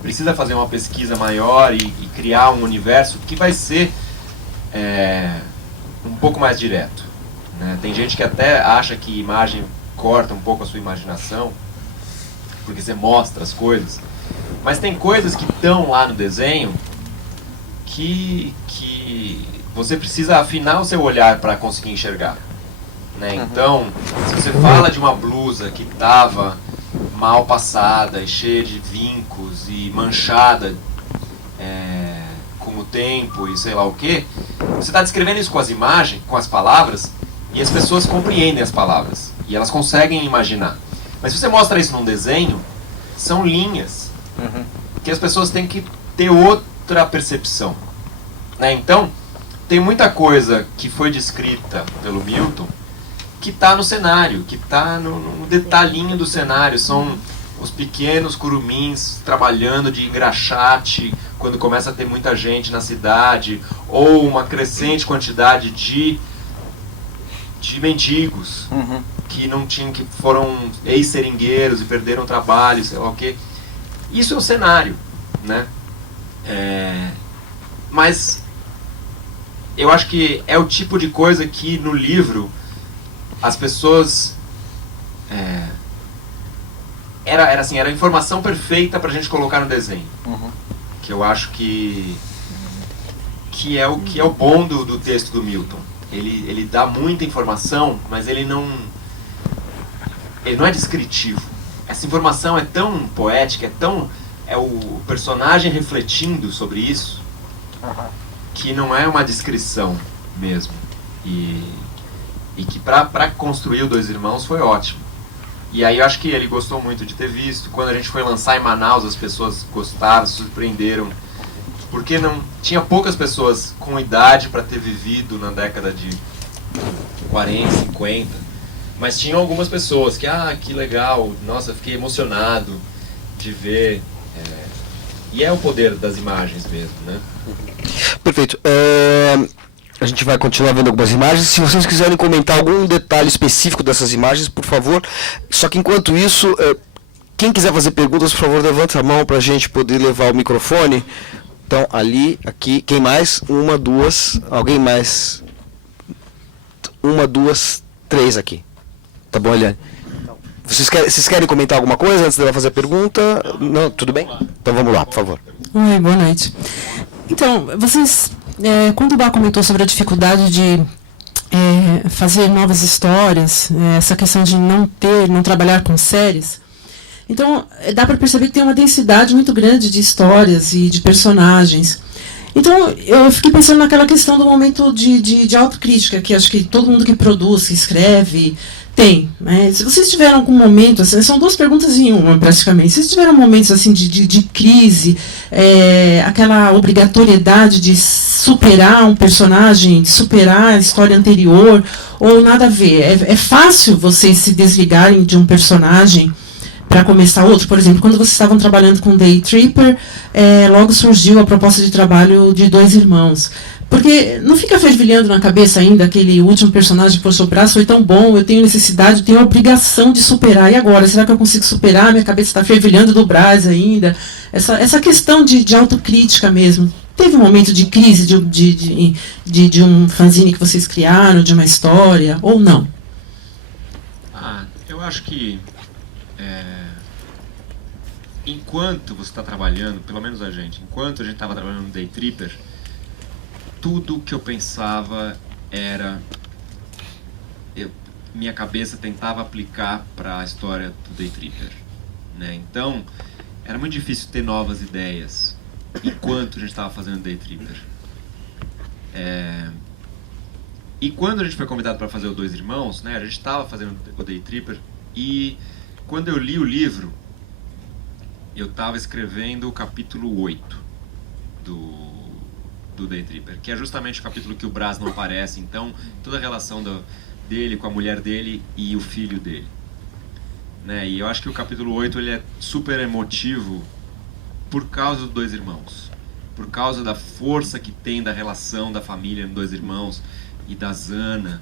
precisa fazer uma pesquisa maior e criar um universo que vai ser um pouco mais direto, né? Tem gente que até acha que imagem corta um pouco a sua imaginação, porque você mostra as coisas. Mas tem coisas que estão lá no desenho que você precisa afinar o seu olhar para conseguir enxergar, né? Então, se você fala de uma blusa que estava mal passada e cheia de vincos e manchada com o tempo e sei lá o que, você está descrevendo isso com as imagens, com as palavras, e as pessoas compreendem as palavras e elas conseguem imaginar. Mas se você mostra isso num desenho, são linhas que as pessoas têm que ter outra percepção, né? Então, tem muita coisa que foi descrita pelo Milton que está no cenário, que está no detalhinho do cenário. São os pequenos curumins trabalhando de engraxate quando começa a ter muita gente na cidade, ou uma crescente quantidade de mendigos que não tinham, que foram ex-seringueiros e perderam o trabalho, sei lá o quê. Isso é o cenário, né? Mas eu acho que é o tipo de coisa que no livro as pessoas era a informação perfeita pra gente colocar no desenho. Que eu acho que é o bom do texto do Milton. Ele dá muita informação, mas ele não é descritivo. Essa informação é tão poética, é o personagem refletindo sobre isso, que não é uma descrição mesmo. E que para construir o Dois Irmãos foi ótimo. E aí eu acho que ele gostou muito de ter visto. Quando a gente foi lançar em Manaus, as pessoas gostaram, se surpreenderam. Porque não tinha poucas pessoas com idade para ter vivido na década de 40, 50. Mas tinham algumas pessoas que legal, nossa, fiquei emocionado de ver. E é o poder das imagens mesmo, né? Perfeito. A gente vai continuar vendo algumas imagens. Se vocês quiserem comentar algum detalhe específico dessas imagens, por favor. Só que enquanto isso, quem quiser fazer perguntas, por favor, levanta a mão para a gente poder levar o microfone. Então, ali, aqui, quem mais? Uma, duas, alguém mais? Uma, duas, três aqui. Tá bom, Eliane? Vocês querem comentar alguma coisa antes dela fazer a pergunta? Não, tudo bem? Então vamos lá, por favor. Oi, boa noite. Então, vocês, quando o Bá comentou sobre a dificuldade de fazer novas histórias, essa questão de não trabalhar com séries, então dá para perceber que tem uma densidade muito grande de histórias e de personagens. Então, eu fiquei pensando naquela questão do momento de autocrítica, que acho que todo mundo que produz, que escreve, tem, né? Se vocês tiveram algum momento, assim, são duas perguntas em uma praticamente, se vocês tiveram momentos assim, de crise, aquela obrigatoriedade de superar um personagem, de superar a história anterior, ou nada a ver, é fácil vocês se desligarem de um personagem para começar outro? Por exemplo, quando vocês estavam trabalhando com Day Tripper, logo surgiu a proposta de trabalho de Dois Irmãos. Porque não fica fervilhando na cabeça ainda aquele último personagem que postou o braço, foi tão bom, eu tenho necessidade, eu tenho a obrigação de superar. E agora, será que eu consigo superar? Minha cabeça está fervilhando do Brás ainda. Essa questão de autocrítica mesmo. Teve um momento de crise de um fanzine que vocês criaram, de uma história, ou não? Eu acho que enquanto você está trabalhando, pelo menos enquanto a gente estava trabalhando no Day Tripper, tudo que eu pensava era... minha cabeça tentava aplicar para a história do Day Tripper, né? Então, era muito difícil ter novas ideias enquanto a gente estava fazendo Day Tripper. E quando a gente foi convidado para fazer o Dois Irmãos, né, a gente estava fazendo o Day Tripper, e quando eu li o livro, eu estava escrevendo o capítulo 8 do Day Tripper, que é justamente o capítulo que o Brás não aparece, então toda a relação dele com a mulher dele e o filho dele, né? E eu acho que o capítulo 8 ele é super emotivo por causa dos Dois Irmãos, por causa da força que tem da relação da família nos Dois Irmãos e da Zana,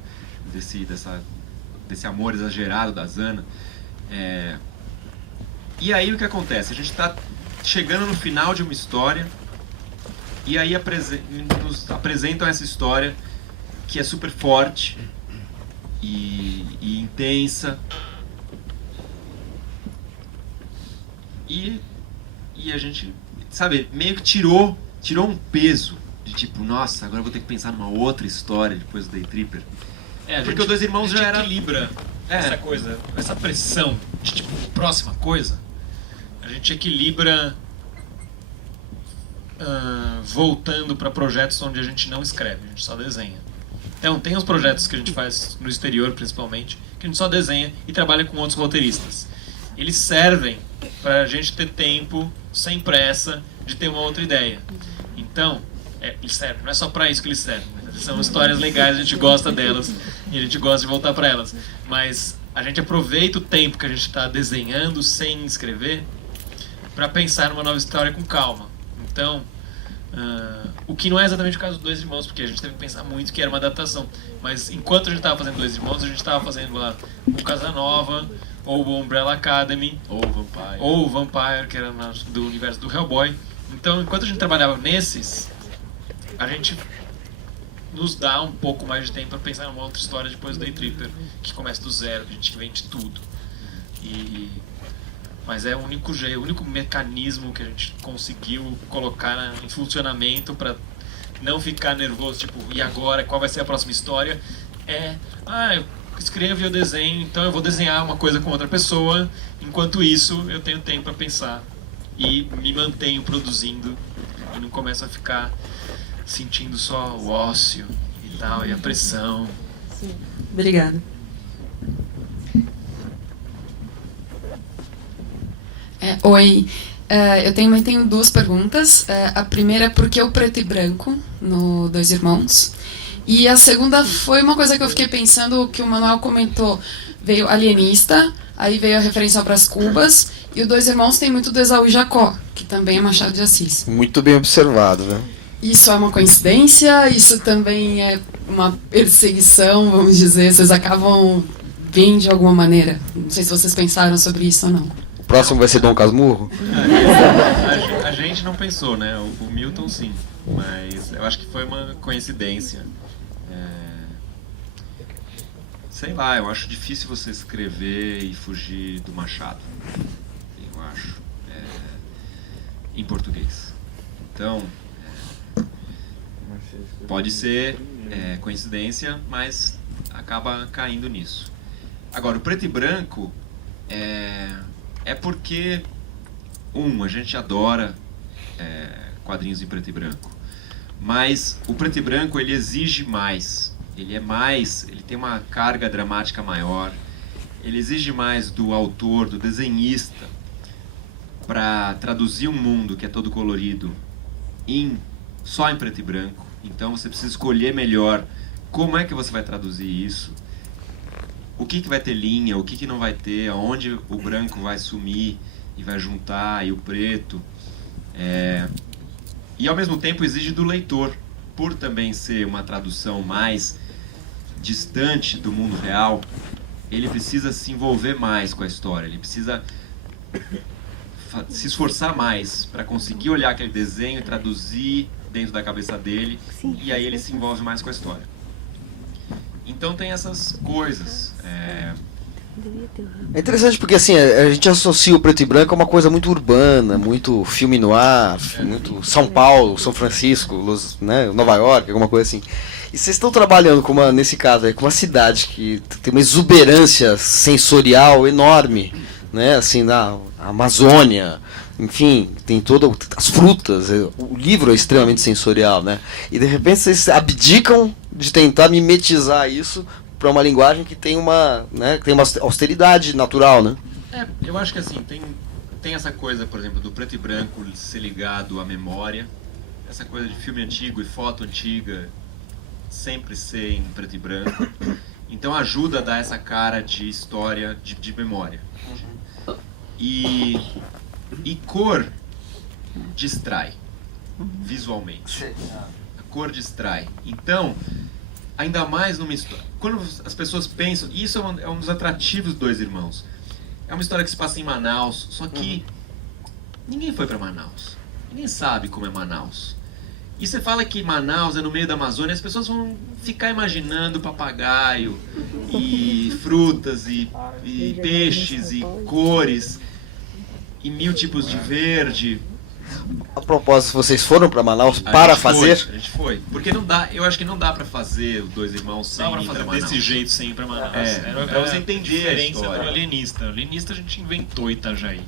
desse amor exagerado da Zana. E aí o que acontece? A gente está chegando no final de uma história, e aí nos apresentam essa história que é super forte e intensa, e a gente, sabe, meio que tirou um peso de tipo, nossa, agora eu vou ter que pensar numa outra história depois do Day Tripper. Porque os Dois Irmãos já era... equilibra essa coisa, essa pressão de tipo, próxima coisa, a gente equilibra voltando para projetos onde a gente não escreve, a gente só desenha. Então, tem os projetos que a gente faz no exterior, principalmente, que a gente só desenha e trabalha com outros roteiristas. Eles servem para a gente ter tempo, sem pressa, de ter uma outra ideia. Então, eles servem, não é só para isso que eles servem. São histórias legais, a gente gosta delas e a gente gosta de voltar para elas. Mas a gente aproveita o tempo que a gente está desenhando sem escrever para pensar numa nova história com calma. Então, o que não é exatamente o caso dos Dois Irmãos, porque a gente teve que pensar muito que era uma adaptação. Mas enquanto a gente estava fazendo Dois Irmãos, a gente estava fazendo lá o Casanova, ou o Umbrella Academy, ou o Vampire, que era do universo do Hellboy. Então, enquanto a gente trabalhava nesses, a gente nos dá um pouco mais de tempo para pensar numa outra história depois do Day Tripper, que começa do zero, que a gente vende tudo. Mas é o único mecanismo que a gente conseguiu colocar em funcionamento para não ficar nervoso, tipo, e agora, qual vai ser a próxima história? Eu escrevo e eu desenho, então eu vou desenhar uma coisa com outra pessoa, enquanto isso eu tenho tempo para pensar e me mantenho produzindo e não começo a ficar sentindo só o ócio e tal, e a pressão. Sim. Obrigada. Oi, eu tenho duas perguntas. A primeira é por que o preto e branco no Dois Irmãos? E a segunda foi uma coisa que eu fiquei pensando, que o Manuel comentou, veio Alienista, aí veio a referência ao Brás Cubas, e o Dois Irmãos tem muito do Esaú e Jacó, que também é Machado de Assis. Muito bem observado, né? Isso é uma coincidência? Isso também é uma perseguição, vamos dizer? Vocês acabam vendo de alguma maneira? Não sei se vocês pensaram sobre isso ou não. O próximo vai ser Dom Casmurro? A gente não pensou, né? O Milton sim, mas eu acho que foi uma coincidência. Sei lá, eu acho difícil você escrever e fugir do Machado. Eu acho. Em português. Então, pode ser coincidência, mas acaba caindo nisso. Agora, o preto e branco é porque, a gente adora quadrinhos em preto e branco, mas o preto e branco ele exige mais. Ele tem uma carga dramática maior, ele exige mais do autor, do desenhista, para traduzir um mundo que é todo colorido só em preto e branco. Então você precisa escolher melhor como é que você vai traduzir isso. o que vai ter linha, o que não vai ter, aonde o branco vai sumir e vai juntar, e o preto. E ao mesmo tempo exige do leitor, por também ser uma tradução mais distante do mundo real, ele precisa se envolver mais com a história, ele precisa se esforçar mais para conseguir olhar aquele desenho e traduzir dentro da cabeça dele, e aí ele se envolve mais com a história. Então tem essas coisas. É interessante porque assim, a gente associa o preto e branco a uma coisa muito urbana, muito filme noir, muito São Paulo, São Francisco, né, Nova York, alguma coisa assim. E vocês estão trabalhando com nesse caso aí, com uma cidade que tem uma exuberância sensorial enorme, né, assim, na Amazônia, enfim, tem todas as frutas, o livro é extremamente sensorial, né? E de repente vocês abdicam de tentar mimetizar isso para uma linguagem que tem uma, né, que tem uma austeridade natural, né? Eu acho que assim, tem essa coisa, por exemplo, do preto e branco ser ligado à memória, essa coisa de filme antigo e foto antiga sempre ser em preto e branco. Então ajuda a dar essa cara de história, de memória. E cor distrai, visualmente. A cor distrai. Então, ainda mais numa história. Quando as pessoas pensam, e isso é um dos atrativos dos Dois Irmãos. É uma história que se passa em Manaus, só que ninguém foi para Manaus. Ninguém sabe como é Manaus. E você fala que Manaus é no meio da Amazônia, as pessoas vão ficar imaginando papagaio, e frutas, e peixes, e cores, e 1000 tipos de verde. A propósito, vocês foram para Manaus para fazer? A gente foi. Porque não dá, eu acho que não dá para fazer os Dois Irmãos sem ir para Manaus. Desse jeito sem ir para Manaus. Pra você entender a história. Do Alienista. O Alienista a gente inventou Itajaí,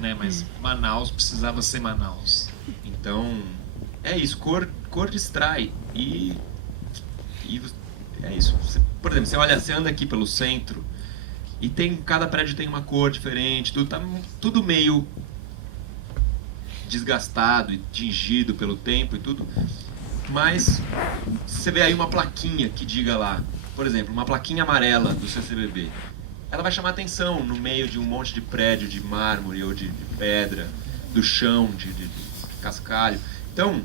né? Mas Manaus precisava ser Manaus. Então, é isso, cor distrai. E é isso. Por exemplo, você anda aqui pelo centro e cada prédio tem uma cor diferente, tudo meio desgastado e tingido pelo tempo e tudo. Mas você vê aí uma plaquinha que diga lá, por exemplo, uma plaquinha amarela do CCBB. Ela vai chamar atenção no meio de um monte de prédio de mármore ou de pedra, do chão, de cascalho. Então,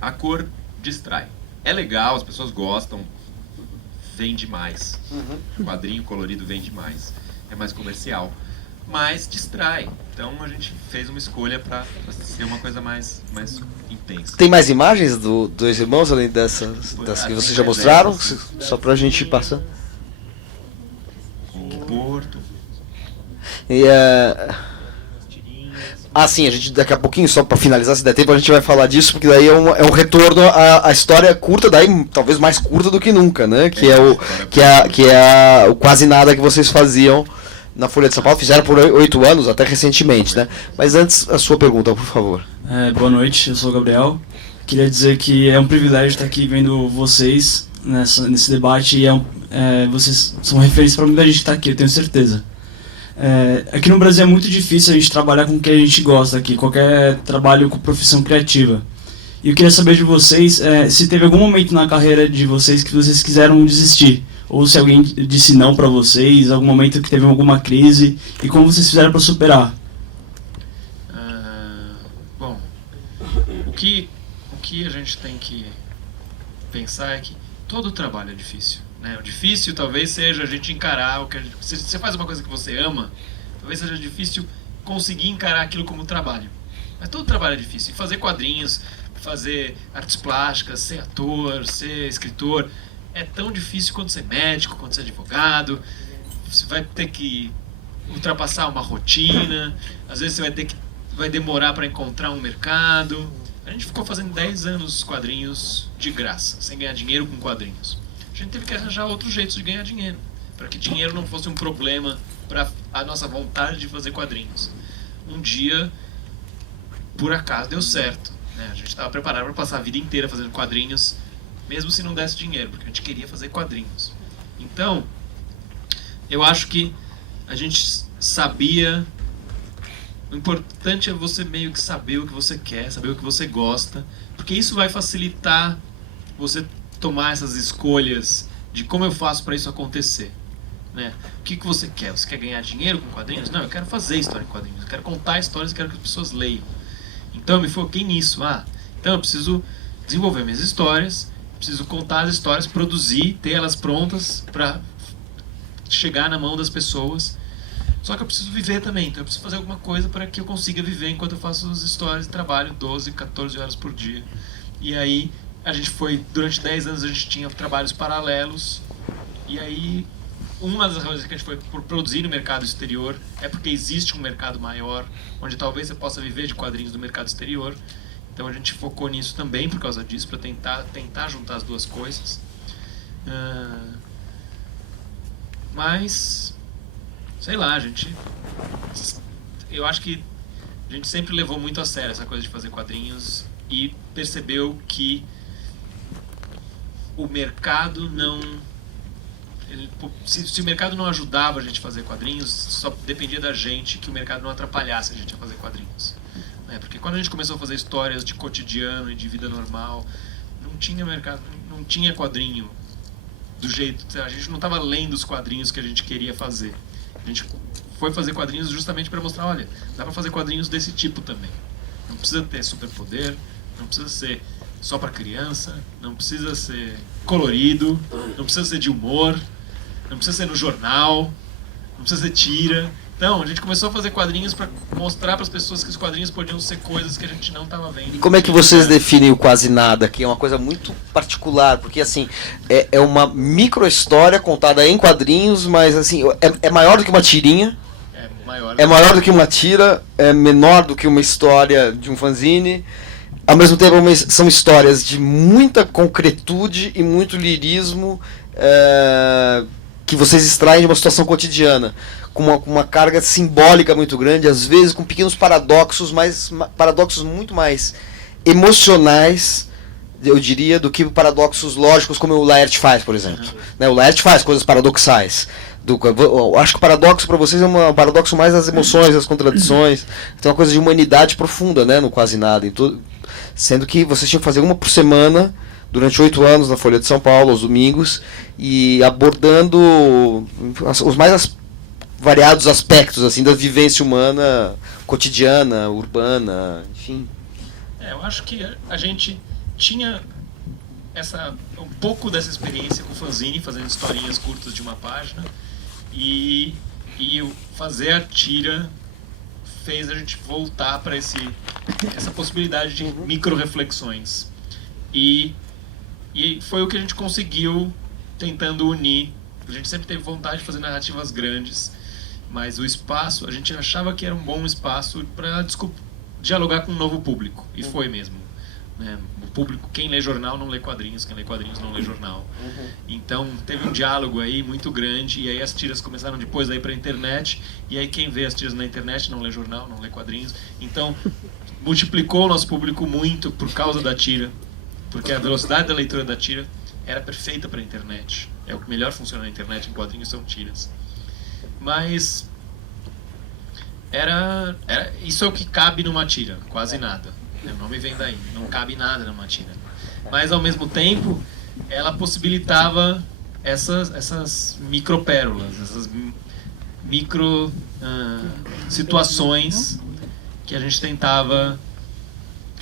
a cor distrai. É legal, as pessoas gostam, vende mais. Quadrinho colorido vende mais. É mais comercial. Mas distrai. Então a gente fez uma escolha para ser uma coisa mais intensa. Tem mais imagens do Dois Irmãos, além dessas que vocês já mostraram? Só pra gente ir passando. Porto. E sim, a gente daqui a pouquinho, só para finalizar, se der tempo, a gente vai falar disso, porque daí é um retorno à história curta, daí talvez mais curta do que nunca, né? Que é o quase nada que vocês faziam na Folha de São Paulo, fizeram por 8 anos, até recentemente, né? Mas antes, a sua pergunta, por favor. Boa noite, eu sou o Gabriel. Queria dizer que é um privilégio estar aqui vendo vocês nesse debate, e vocês são referência para muita gente que está aqui, eu tenho certeza. Aqui no Brasil é muito difícil a gente trabalhar com o que a gente gosta aqui, qualquer trabalho com profissão criativa. E eu queria saber de vocês se teve algum momento na carreira de vocês que vocês quiseram desistir, ou se alguém disse não para vocês, algum momento que teve alguma crise, e como vocês fizeram para superar. Bom, o que a gente tem que pensar é que todo trabalho é difícil. O difícil talvez seja a gente encarar o que se você faz uma coisa que você ama, talvez seja difícil conseguir encarar aquilo como trabalho. Mas todo trabalho é difícil. E fazer quadrinhos, fazer artes plásticas, ser ator, ser escritor, é tão difícil quanto ser médico, quanto ser advogado. Você vai ter que ultrapassar uma rotina, às vezes você vai demorar para encontrar um mercado. A gente ficou fazendo 10 anos quadrinhos de graça, sem ganhar dinheiro com quadrinhos. A gente teve que arranjar outros jeitos de ganhar dinheiro, para que dinheiro não fosse um problema para a nossa vontade de fazer quadrinhos. Um dia, por acaso, deu certo, né? A gente estava preparado para passar a vida inteira fazendo quadrinhos, mesmo se não desse dinheiro, porque a gente queria fazer quadrinhos. Então, eu acho que a gente sabia... O importante é você meio que saber o que você quer, saber o que você gosta, porque isso vai facilitar você tomar essas escolhas de como eu faço para isso acontecer. Né? O que você quer? Você quer ganhar dinheiro com quadrinhos? Não, eu quero fazer história em quadrinhos. Eu quero contar histórias e quero que as pessoas leiam. Então eu me foquei nisso. Então eu preciso desenvolver minhas histórias, preciso contar as histórias, produzir, ter elas prontas para chegar na mão das pessoas. Só que eu preciso viver também, então eu preciso fazer alguma coisa para que eu consiga viver enquanto eu faço as histórias e trabalho 12, 14 horas por dia. E aí a gente foi, durante 10 anos a gente tinha trabalhos paralelos, e aí uma das razões que a gente foi por produzir no mercado exterior é porque existe um mercado maior, onde talvez você possa viver de quadrinhos do mercado exterior. Então a gente focou nisso também por causa disso, para tentar juntar as duas coisas. Mas, sei lá, eu acho que a gente sempre levou muito a sério essa coisa de fazer quadrinhos e percebeu que o mercado não... Se o mercado não ajudava a gente a fazer quadrinhos, só dependia da gente que o mercado não atrapalhasse a gente a fazer quadrinhos. Porque quando a gente começou a fazer histórias de cotidiano e de vida normal, não tinha mercado, não tinha quadrinho do jeito... A gente não estava lendo os quadrinhos que a gente queria fazer. A gente foi fazer quadrinhos justamente para mostrar, olha, dá para fazer quadrinhos desse tipo também. Não precisa ter superpoder, não precisa ser só para criança, não precisa ser colorido, não precisa ser de humor, não precisa ser no jornal, não precisa ser tira. Então, a gente começou a fazer quadrinhos para mostrar para as pessoas que os quadrinhos podiam ser coisas que a gente não estava vendo. E como é que vocês definem o quase nada? Que é uma coisa muito particular, porque assim, é uma micro-história contada em quadrinhos, mas assim, é maior do que uma tirinha. É maior do que uma tira, é menor do que uma história de um fanzine. Ao mesmo tempo, são histórias de muita concretude e muito lirismo que vocês extraem de uma situação cotidiana, com uma carga simbólica muito grande, às vezes com pequenos paradoxos, mas paradoxos muito mais emocionais, eu diria, do que paradoxos lógicos como o Laerte faz, por exemplo. O Laerte faz coisas paradoxais. Eu acho que o paradoxo para vocês é um paradoxo mais das emoções, das contradições. Tem uma coisa de humanidade profunda, no quase nada. Sendo que vocês tinham que fazer uma por semana durante 8 anos na Folha de São Paulo, aos domingos, e abordando os mais variados aspectos assim da vivência humana, cotidiana, urbana, enfim. Eu acho que a gente tinha um pouco dessa experiência com o fanzine, fazendo historinhas curtas de uma página, e fazer a tira fez a gente voltar para essa possibilidade de micro-reflexões. E foi o que a gente conseguiu tentando unir. A gente sempre teve vontade de fazer narrativas grandes, mas o espaço, a gente achava que era um bom espaço para dialogar com um novo público, e foi mesmo. O público, quem lê jornal não lê quadrinhos, quem lê quadrinhos não lê jornal. Então teve um diálogo aí muito grande, e aí as tiras começaram depois a ir para a internet, e aí quem vê as tiras na internet não lê jornal, não lê quadrinhos. Então multiplicou o nosso público muito por causa da tira, porque a velocidade da leitura da tira era perfeita para a internet. É o que melhor funciona na internet em quadrinhos, são tiras. Mas isso é o que cabe numa tira, quase nada. O nome vem daí, não cabe nada numa tira. Mas ao mesmo tempo, ela possibilitava essas micropérolas, essas micro situações que a gente tentava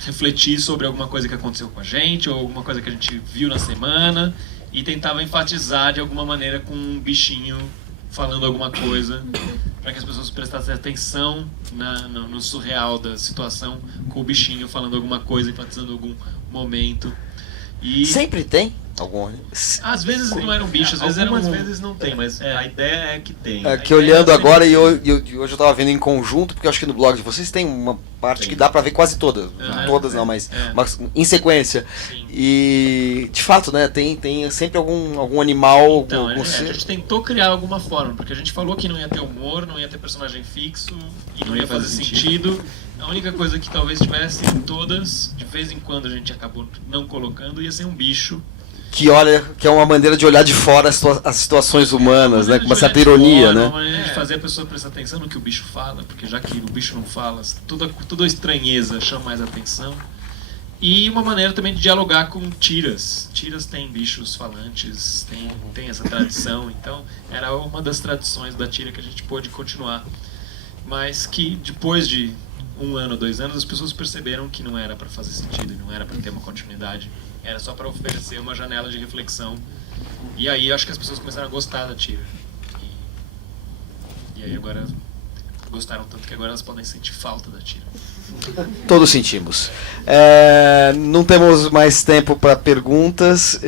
refletir sobre alguma coisa que aconteceu com a gente, ou alguma coisa que a gente viu na semana, e tentava enfatizar de alguma maneira com um bichinho falando alguma coisa, para que as pessoas prestassem atenção no surreal da situação, com o bichinho falando alguma coisa, enfatizando algum momento. E sempre tem algum? Às vezes não era um bicho, às vezes era algumas vezes não tem, mas a ideia é que tem. Que olhando agora, e hoje eu estava vendo em conjunto, porque eu acho que no blog de vocês tem uma parte que dá para ver quase todas. Todas não, mas em sequência. Sim. E de fato, tem sempre algum animal. Então, a gente tentou criar alguma forma, porque a gente falou que não ia ter humor, não ia ter personagem fixo, e não ia fazer sentido. A única coisa que talvez tivesse em todas, de vez em quando a gente acabou não colocando, ia ser um bicho. Que é uma maneira de olhar de fora as situações humanas, com uma certa ironia, Uma maneira de fazer a pessoa prestar atenção no que o bicho fala, porque já que o bicho não fala, toda a estranheza chama mais atenção. E uma maneira também de dialogar com tiras. Tiras têm bichos falantes, tem essa tradição, então era uma das tradições da tira que a gente pôde continuar. Mas que depois de 1 ano, 2 anos, as pessoas perceberam que não era para fazer sentido, não era para ter uma continuidade, era só para oferecer uma janela de reflexão. E aí acho que as pessoas começaram a gostar da tira. E aí agora gostaram tanto que agora elas podem sentir falta da tira. Todos sentimos. Não temos mais tempo para perguntas.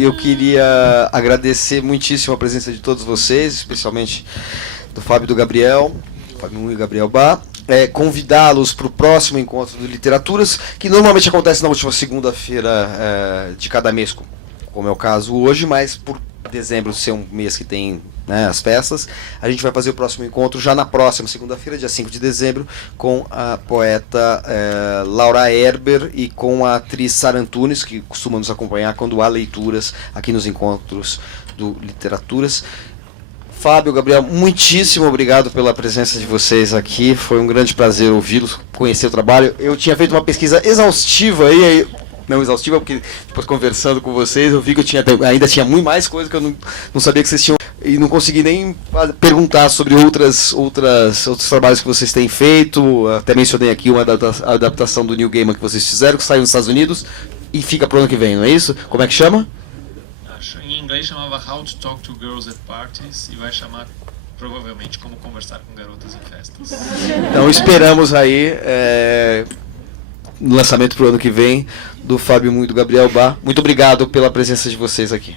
Eu queria agradecer muitíssimo a presença de todos vocês, especialmente do Fábio e do Gabriel, Fábio Moon e Gabriel Bá. Convidá-los para o próximo encontro de literaturas, que normalmente acontece na última segunda-feira de cada mês, como é o caso hoje, mas por dezembro ser um mês que tem, né, as festas, a gente vai fazer o próximo encontro já na próxima segunda-feira, dia 5 de dezembro, com a poeta Laura Erber e com a atriz Sara Antunes, que costuma nos acompanhar quando há leituras aqui nos encontros do Literaturas. Fábio, Gabriel, muitíssimo obrigado pela presença de vocês aqui. Foi um grande prazer ouvi-los, conhecer o trabalho. Eu tinha feito uma pesquisa exaustiva aí, não exaustiva, porque depois conversando com vocês, eu vi que eu ainda tinha muito mais coisa que eu não sabia que vocês tinham, e não consegui nem perguntar sobre outros trabalhos que vocês têm feito. Até mencionei aqui uma adaptação do Neil Gaiman que vocês fizeram, que saiu nos Estados Unidos e fica pro ano que vem, não é isso? Como é que chama? Em inglês chamava How to Talk to Girls at Parties e vai chamar provavelmente Como Conversar com Garotas em Festas. Então esperamos aí no lançamento pro ano que vem do Fábio Moon e do Gabriel Bá. Muito obrigado pela presença de vocês aqui.